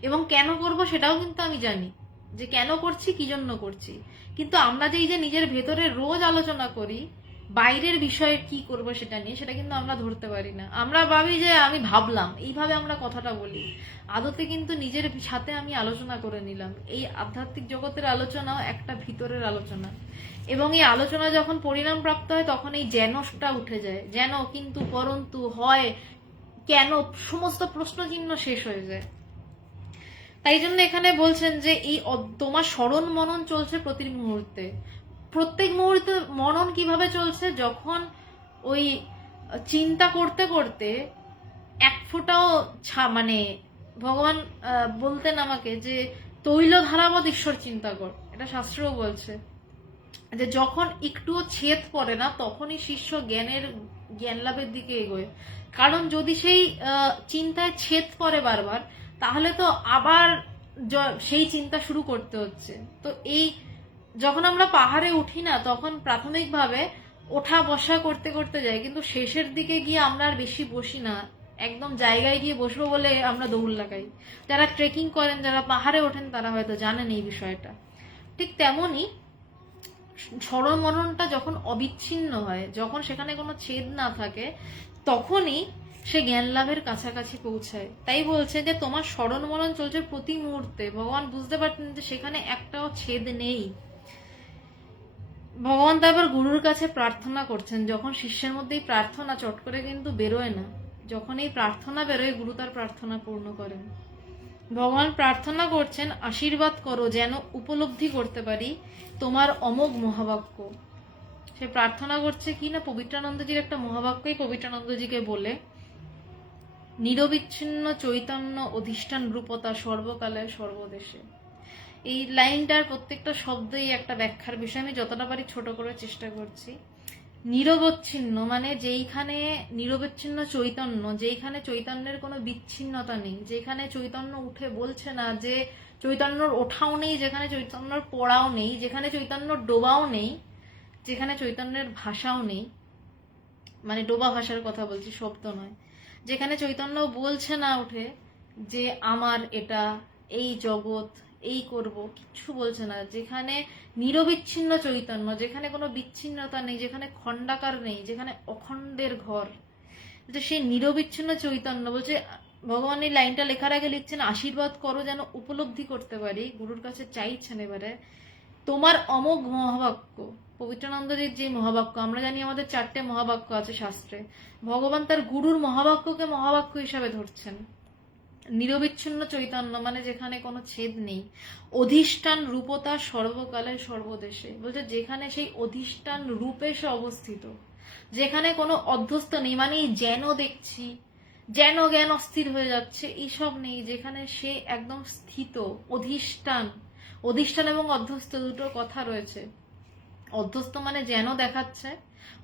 এবং কেন করব সেটাও কিন্তু আমি জানি যে কেন করছি, কি জন্য করছি। কিন্তু আমরা যে এই যে নিজের ভেতরে রোজ আলোচনা করি বাইরের বিষয়ে কি করব সেটা নিয়ে, সেটা কিন্তু আমরা ধরতে পারি না। আমরা ভাবি যে আমি ভাবলাম, এইভাবে আমরা কথাটা বলি, আদতে কিন্তু নিজের সাথে আমি আলোচনা করে নিলাম। এই আধ্যাত্মিক জগতের আলোচনাও একটা ভিতরের আলোচনা, এবং এই আলোচনা যখন পরিণাম প্রাপ্ত হয় তখন এই যেনটা উঠে যায়, যেন, কিন্তু, পরন্তু, হয়, কেন, সমস্ত প্রশ্নচিহ্ন শেষ হয়ে যায়। তাই জন্য এখানে বলছেন যে এই তোমার স্মরণ মনন চলছে প্রতি মুহূর্তে। প্রত্যেক মুহূর্তে মনন কিভাবে চলছে? যখন ওই চিন্তা করতে করতে এক ফোঁটাও মানে ভগবান বলতেন আমাকে যে তৈল ধারাবৎ ঈশ্বর চিন্তা কর, এটা শাস্ত্রও বলছে যে যখন একটুও ছেদ পড়ে না তখনই শিষ্য জ্ঞান লাভের দিকে এগোয়। কারণ যদি সেই চিন্তায় ছেদ পড়ে বারবার, তাহলে তো আবার সেই চিন্তা শুরু করতে হচ্ছে। তো এই যখন আমরা পাহাড়ে উঠি না, তখন প্রাথমিকভাবে ওঠা বসা করতে করতে যাই, কিন্তু শেষের দিকে গিয়ে আমরা আর বেশি বসি না, একদম জায়গায় গিয়ে বসবো বলে আমরা দৌড় লাগাই। যারা ট্রেকিং করেন, যারা পাহাড়ে ওঠেন, তারা হয়তো জানেন এই বিষয়টা। ঠিক তেমনই স্মরণ মননটা যখন অবিচ্ছিন্ন হয়, যখন সেখানে কোনো ছেদ না থাকে, তখনই সে জ্ঞান লাভের কাছাকাছি পৌঁছায়। তাই বলছে যে তোমার স্মরণ মনন চলছে প্রতি মুহূর্তে। ভগবান বুঝতে পারতেন যে সেখানে একটাও ছেদ নেই। ভগবান তারপর গুরুর কাছে প্রার্থনা করছেন। যখন শিষ্যের মধ্যেই প্রার্থনা চট করে কিন্তু বেরোয় না, যখন এই প্রার্থনা বেরোয় গুরু তার প্রার্থনা পূর্ণ করেন। ভগবান প্রার্থনা করছেন, আশীর্বাদ করো যেন উপলব্ধি করতে পারি তোমার অমোঘ মহাবাক্য। সে প্রার্থনা করছে কি না, পবিত্রানন্দজির একটা মহাবাক্যই পবিত্রানন্দজিকে বলে, নিরবিচ্ছিন্ন চৈতন্য অধিষ্ঠান রূপতা সর্বকালে সর্বদেশে। এই লাইনটার প্রত্যেকটা শব্দই একটা ব্যাখ্যার বিষয়, আমি যতটা পারি ছোট করে চেষ্টা করছি। নিরবচ্ছিন্ন মানে যেইখানে নিরবচ্ছিন্ন চৈতন্য, যেইখানে চৈতন্যের কোনো বিচ্ছিন্নতা নেই, যেখানে চৈতন্য উঠে বলছে না যে চৈতন্যর ওঠাও নেই, যেখানে চৈতন্যর পড়াও নেই, যেখানে চৈতন্যর ডোবাও নেই, যেখানে চৈতন্যের ভাষাও নেই, মানে ডোবা ভাষার কথা বলছি, শব্দ নয়। যেখানে চৈতন্য বলছে না উঠে যে আমার এটা, এই জগৎ, এই করব, কিচ্ছু বলছে না, যেখানে নিরবিচ্ছিন্ন চৈতন্য, যেখানে কোনো বিচ্ছিন্নতা নেই, যেখানে খণ্ডাকার নেই, যেখানে অখণ্ডের ঘর, যে সেই নিরবিচ্ছিন্ন চৈতন্য বলছে। ভগবান এই লাইনটা লেখার আগে লিখছেন, আশীর্বাদ করো যেন উপলব্ধি করতে পারি, গুরুর কাছে চাইছেন এবারে তোমার অমোঘ মহাবাক্য। পবিত্রানন্দজির যে মহাবাক্য, আমরা জানি আমাদের 4টে মহাবাক্য আছে শাস্ত্রে, ভগবান তার গুরুর মহাবাক্যকে মহাবাক্য হিসাবে ধরছেন। নিরবিচ্ছিন্ন চৈতন্য মানে যেখানে কোনো ছেদ নেই, অধিষ্ঠান রূপতা সর্বকালের সর্বদেশে, বলছে যেখানে সেই অধিষ্ঠান রূপে সে অবস্থিত, যেখানে কোনো অধ্যস্ত নেই, মানে যেন দেখছি, যেন জ্ঞান অস্থির হয়ে যাচ্ছে, এইসব নেই, যেখানে সে একদম স্থিত। অধিষ্ঠান, অধিষ্ঠান এবং অধ্যস্ত দুটো কথা রয়েছে। অধ্যস্ত মানে যেন দেখাচ্ছে,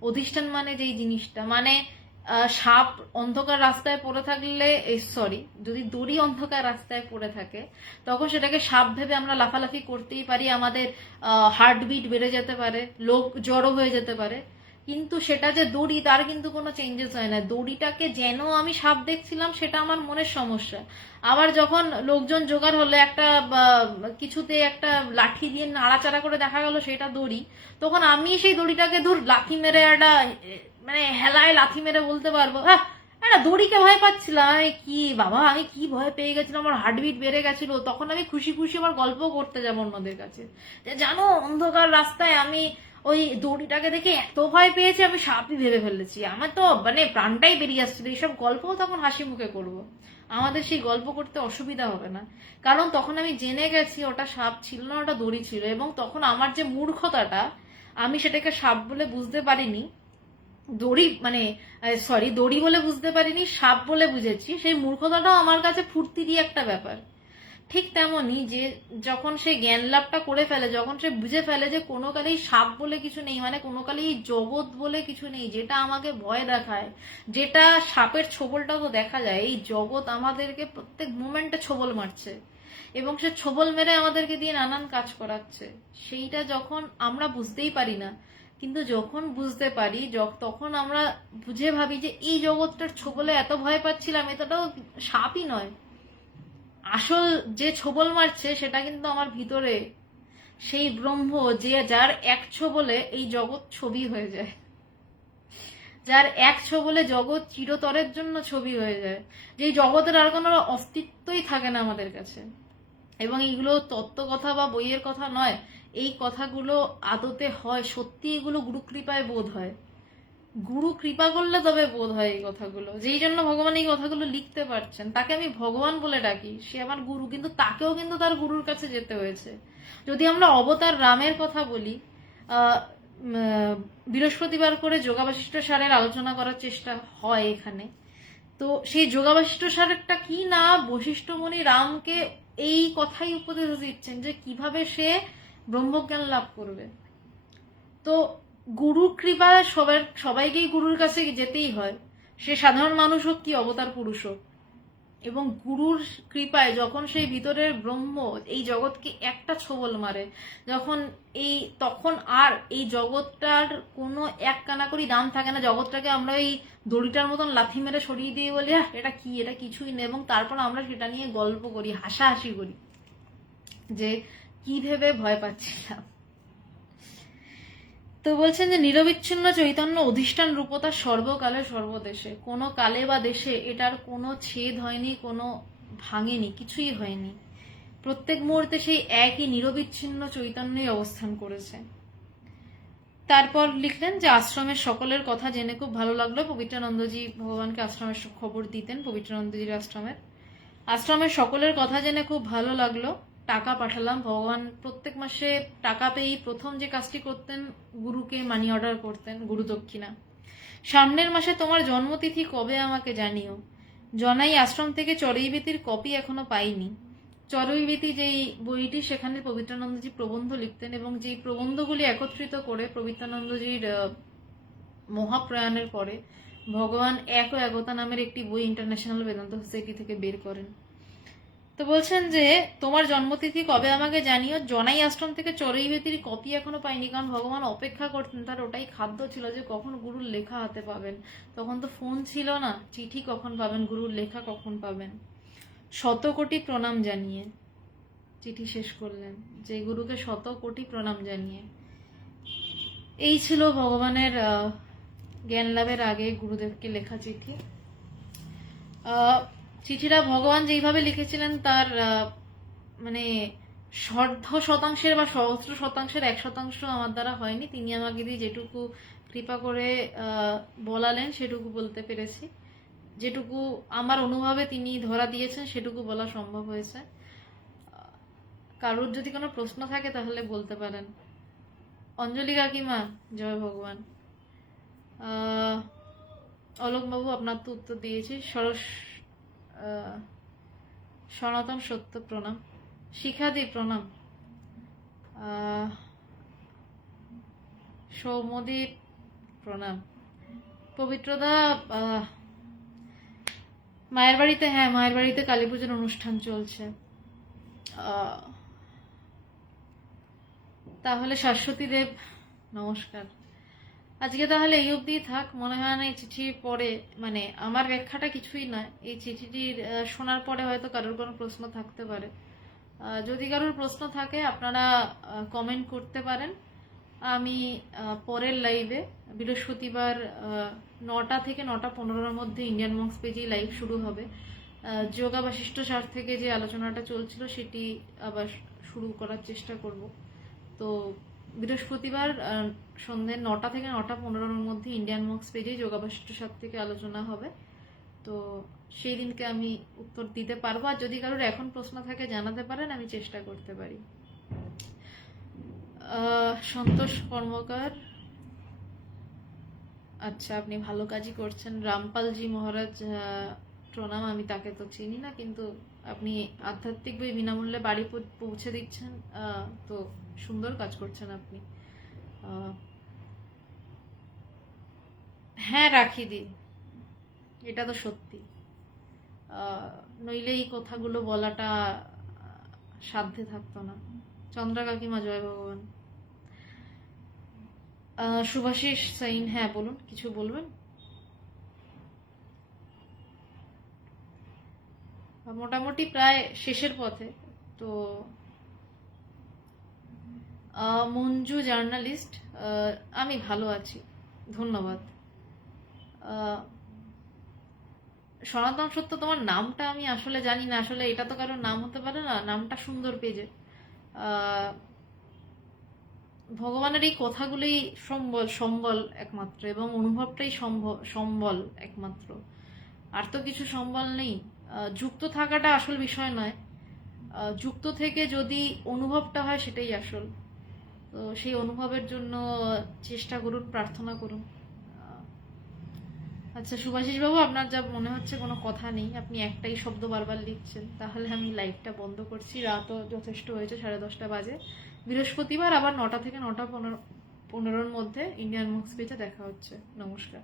অধিষ্ঠান মানে যেই জিনিসটা, মানে সাপ অন্ধকার রাস্তায় পড়ে থাকলে, সরি, যদি দড়ি অন্ধকার রাস্তায় পড়ে থাকে তখন সেটাকে সাপ ভেবে আমরা লাফালাফি করতেই পারি, আমাদের হার্টবিট বেড়ে যেতে পারে, লোক জড়ো হয়ে যেতে পারে, কিন্তু সেটা যে দড়ি তার কিন্তু কোনো চেঞ্জেস হয় না। দড়িটাকে যেন আমি সাপ দেখছিলাম সেটা আমার মনের সমস্যা। আবার যখন লোকজন জোগাড় হলে একটা কিছুতে একটা লাঠি দিয়ে নাড়াচাড়া করে দেখা গেল সেটা দড়ি, তখন আমি সেই দড়িটাকে ধর লাথি মেরে একটা মানে হেলায় লাথি মেরে বলতে পারবো, হ্যাঁ একটা দড়িকে ভয় পাচ্ছিলাম, আমি কি বাবা, আমি কি ভয় পেয়ে গেছিলাম, আমার হার্টবিট বেড়ে গেছিল, তখন আমি খুশি খুশি আমার গল্প করতে যাবো অন্যদের কাছে যে জানো অন্ধকার রাস্তায় আমি ওই দড়িটাকে দেখে এত ভয় পেয়েছি আমি সাপই ভেবে ফেলেছি, আমার তো মানে প্রাণটাই বেরিয়ে আসছিল। এইসব গল্পও তখন হাসি মুখে করবো, আমাদের সেই গল্প করতে অসুবিধা হবে না, কারণ তখন আমি জেনে গেছি ওটা সাপ ছিল না, ওটা দড়ি ছিল। এবং তখন আমার যে মূর্খতাটা, আমি সেটাকে সাপ বলে বুঝতে পারিনি, দড়ি মানে সরি দড়ি বলে বুঝতে পারিনি, সাপ বলে বুঝেছি, সেই মূর্খতাটাও আমার কাছে ফুর্তিরই একটা ব্যাপার। ঠিক তেমনই যে যখন সে জ্ঞান লাভটা করে ফেলে, যখন সে বুঝে ফেলে যে কোনো কালেই সাপ বলে কিছু নেই, মানে কোনো কালেই জগৎ বলে কিছু নেই যেটা আমাকে ভয় দেখায়, যেটা সাপের ছোবলটা তো দেখা যায়, এই জগৎ আমাদেরকে প্রত্যেক মোমেন্টে ছোবল মারছে এবং সে ছোবল মেরে আমাদেরকে দিয়ে নানান কাজ করাচ্ছে, সেইটা যখন আমরা বুঝতেই পারি না, কিন্তু যখন বুঝতে পারি তখন আমরা বুঝে ভাবি যে এই জগৎটার ছোবলে এত ভয় পাচ্ছিলাম, এতটাও সাপই নয়। আসল যে ছোবল মারছে সেটা কিন্তু আমার ভিতরে সেই ব্রহ্ম, যে যার এক ছোবলে এই জগৎ ছবি হয়ে যায়, যার এক ছোবলে জগৎ চিরতরের জন্য ছবি হয়ে যায়, যে জগতের আর কোনো অস্তিত্বই থাকে না আমাদের কাছে। এবং এইগুলো তত্ত্ব কথা বা বইয়ের কথা নয়, এই কথাগুলো আদতে হয়, সত্যি এগুলো গুরু কৃপায় বোধ হয়। গুরু কৃপা করলে তবে বোধ হয় এই কথাগুলো। যেই জন্য ভগবান এই কথাগুলো লিখতে পারছেন, তাকে আমি ভগবান বলে ডাকি, সে আমার গুরু, কিন্তু তাকেও কিন্তু তার গুরুর কাছে যেতে হয়েছে। যদি আমরা অবতার রামের কথা বলি, বৃহস্পতিবার করে যোগাবাশিষ্ঠ সারের আলোচনা করার চেষ্টা হয় এখানে, তো সেই যোগাবাশিষ্ঠ সারেরটা কি না, বশিষ্ঠমণি রামকে এই কথাই উপদেশ দিচ্ছেন যে কিভাবে সে ব্রহ্মজ্ঞান লাভ করবে। তো গুরু কৃপা সবাইকেই গুরুর কাছে যেতেই হয়, সে সাধারণ মানুষ হোক কি অবতার পুরুষ হোক। এবং গুরুর কৃপায় যখন সেই ভিতরের ব্রহ্ম এই জগৎকে একটা ছোবল মারে, তখন আর এই জগৎটার কোনো এক কানাকড়ি দাম থাকে না। জগৎটাকে আমরা এই দড়িটার মতন লাথি মেরে সরিয়ে দিয়ে বলি এটা কি, এটা কিছুই নেই, এবং তারপর আমরা সেটা নিয়ে গল্প করি, হাসাহাসি করি যে কি ভেবে ভয় পাচ্ছিলাম। তো বলছেন যে নিরবিচ্ছিন্ন চৈতন্য অধিষ্ঠান রূপতা সর্বকালে সর্বদেশে, কোনো কালে বা দেশে এটার কোনো ছেদ হয়নি, কোনো ভাঙেনি, কিছুই হয়নি। প্রত্যেক মুহূর্তে সেই একই নিরবিচ্ছিন্ন চৈতন্যই অবস্থান করেছে। তারপর লিখলেন যে আশ্রমের সকলের কথা জেনে খুব ভালো লাগলো। পবিত্রানন্দজি ভগবানকে আশ্রমের খবর দিতেন, পবিত্রানন্দজির আশ্রমের সকলের কথা জেনে খুব ভালো লাগলো। টাকা পাঠালাম। ভগবান প্রত্যেক মাসে টাকা পেয়েই প্রথম যে কাজটি করতেন, গুরুকে মানি অর্ডার করতেন, গুরু দক্ষিণা। সামনের মাসে তোমার জন্মতিথি কবে আমাকে জানিও। জনাই আশ্রম থেকে চড়ুইবেতির কপি এখনো পাইনি। চড়ুইবেতি যেই বইটি, সেখানে পবিত্রানন্দজি প্রবন্ধ লিখতেন, এবং যেই প্রবন্ধগুলি একত্রিত করে পবিত্রানন্দজির মহাপ্রয়াণের পরে ভগবান এক ও একতা নামের একটি বই ইন্টারন্যাশনাল বেদান্ত সোসাইটি থেকে বের করেন। তো বলছেন যে তোমার জন্মতিথি কবে আমাকে জানিও। জনাই আশ্রম থেকে চড়ুইবেতির কপি এখনো পাইনি, কারণ ভগবান অপেক্ষা করতেন, তার ওটাই খাদ্য ছিল যে কখন গুরুর লেখা হাতে পাবেন। তখন তো ফোন ছিল না, চিঠি কখন পাবেন, গুরুর লেখা কখন পাবেন। 100 কোটি প্রণাম জানিয়ে চিঠি শেষ করলেন, যে গুরুকে 100 কোটি প্রণাম জানিয়ে। এই ছিল ভগবানের জ্ঞান লাভের আগে গুরুদেবকে লেখা চিঠি। চিঠিটা ভগবান যেইভাবে লিখেছিলেন তার মানে 100% বা 100% 1% আমার দ্বারা হয়নি। তিনি আমাকে দিয়ে যেটুকু কৃপা করে বলালেন সেটুকু বলতে পেরেছি। যেটুকু আমার অনুভবে তিনি ধরা দিয়েছেন সেটুকু বলা সম্ভব হয়েছে। কারোর যদি কোনো প্রশ্ন থাকে তাহলে বলতে পারেন। অঞ্জলি কাকিমা, জয় ভগবান। অলোকবাবু, আপনার তো উত্তর দিয়েছি। সনাতন সত্য প্রণাম। শিখাদি প্রণাম। সৌমদীপ প্রণাম। পবিত্রদা, মায়ের বাড়িতে, হ্যাঁ মায়ের বাড়িতে কালী পুজোর অনুষ্ঠান চলছে। তাহলে শাশ্বতী দেব, নমস্কার। আজকে তাহলে এই অবধি থাক। মনে হয় না এই চিঠি পড়ে, মানে আমার ব্যাখ্যাটা কিছুই নয়, এই চিঠিটির শোনার পরে হয়তো কারোর কোনো প্রশ্ন থাকতে পারে। যদি কারোর প্রশ্ন থাকে আপনারা কমেন্ট করতে পারেন। আমি পরের লাইভে বৃহস্পতিবার 9টা থেকে 9টা 15-র মধ্যে ইন্ডিয়ান মঙ্কস পেজেই লাইভ শুরু হবে। যোগা বাশিষ্ঠ সার থেকে যে আলোচনাটা চলছিল সেটি আবার শুরু করার চেষ্টা করব। তো বৃহস্পতিবার সন্ধ্যে 9টা থেকে 9টা 15-র মধ্যে ইন্ডিয়ান মঙ্কস পেজে যোগা বাশিষ্ঠ সার থেকে আলোচনা হবে। তো সেই দিনকে আমি উত্তর দিতে পারবো। আর যদি কারোর এখন প্রশ্ন থাকে জানাতে পারেন, আমি চেষ্টা করতে পারি। সন্তোষ কর্মকার, আচ্ছা আপনি ভালো কাজই করছেন। রামপালজি মহারাজ, প্রণাম। আমি তাকে তো চিনি না, কিন্তু আপনি আধ্যাত্মিক বই বিনামূল্যে বাড়ি পৌঁছে দিচ্ছেন, তো সুন্দর কাজ করছেন আপনি। হ্যাঁ রাখি দি, এটা তো সত্যি। নইলে এই কথাগুলো বলাটা সাধ্যে থাকতো না। চন্দ্রা কাকিমা, জয় ভগবান। শুভাশিস সাইন, হ্যাঁ বলুন, কিছু বলবেন? মোটামুটি প্রায় শেষের পথে। তো মঞ্জু জার্নালিস্ট, আমি ভালো আছি, ধন্যবাদ। আহ, সনাতন সত্য, তোমার নামটা আমি আসলে জানি না, আসলে এটা তো কারোর নাম হতে পারে না, নামটা সুন্দর পেজে। ভগবানের এই কথাগুলোই সম্বল, সম্বল একমাত্র, এবং অনুভবটাই সম্বল একমাত্র, আর তো কিছু সম্বল নেই। যুক্ত থাকাটা আসল বিষয় নয়, যুক্ত থেকে যদি অনুভবটা হয় সেটাই আসল। তো সেই অনুভবের জন্য চেষ্টা করুন, প্রার্থনা করুন। আচ্ছা শুভাশিস বাবু, আপনার যা মনে হচ্ছে কোনো কথা নেই, আপনি একটাই শব্দ বারবার লিখছেন, তাহলে আমি লাইভটা বন্ধ করছি। রাতও যথেষ্ট হয়েছে, 10:30 বাজে। বৃহস্পতিবার আবার 9টা থেকে 9টা 15-15-র মধ্যে ইন্ডিয়ান মুভস পেজে দেখা হচ্ছে। নমস্কার।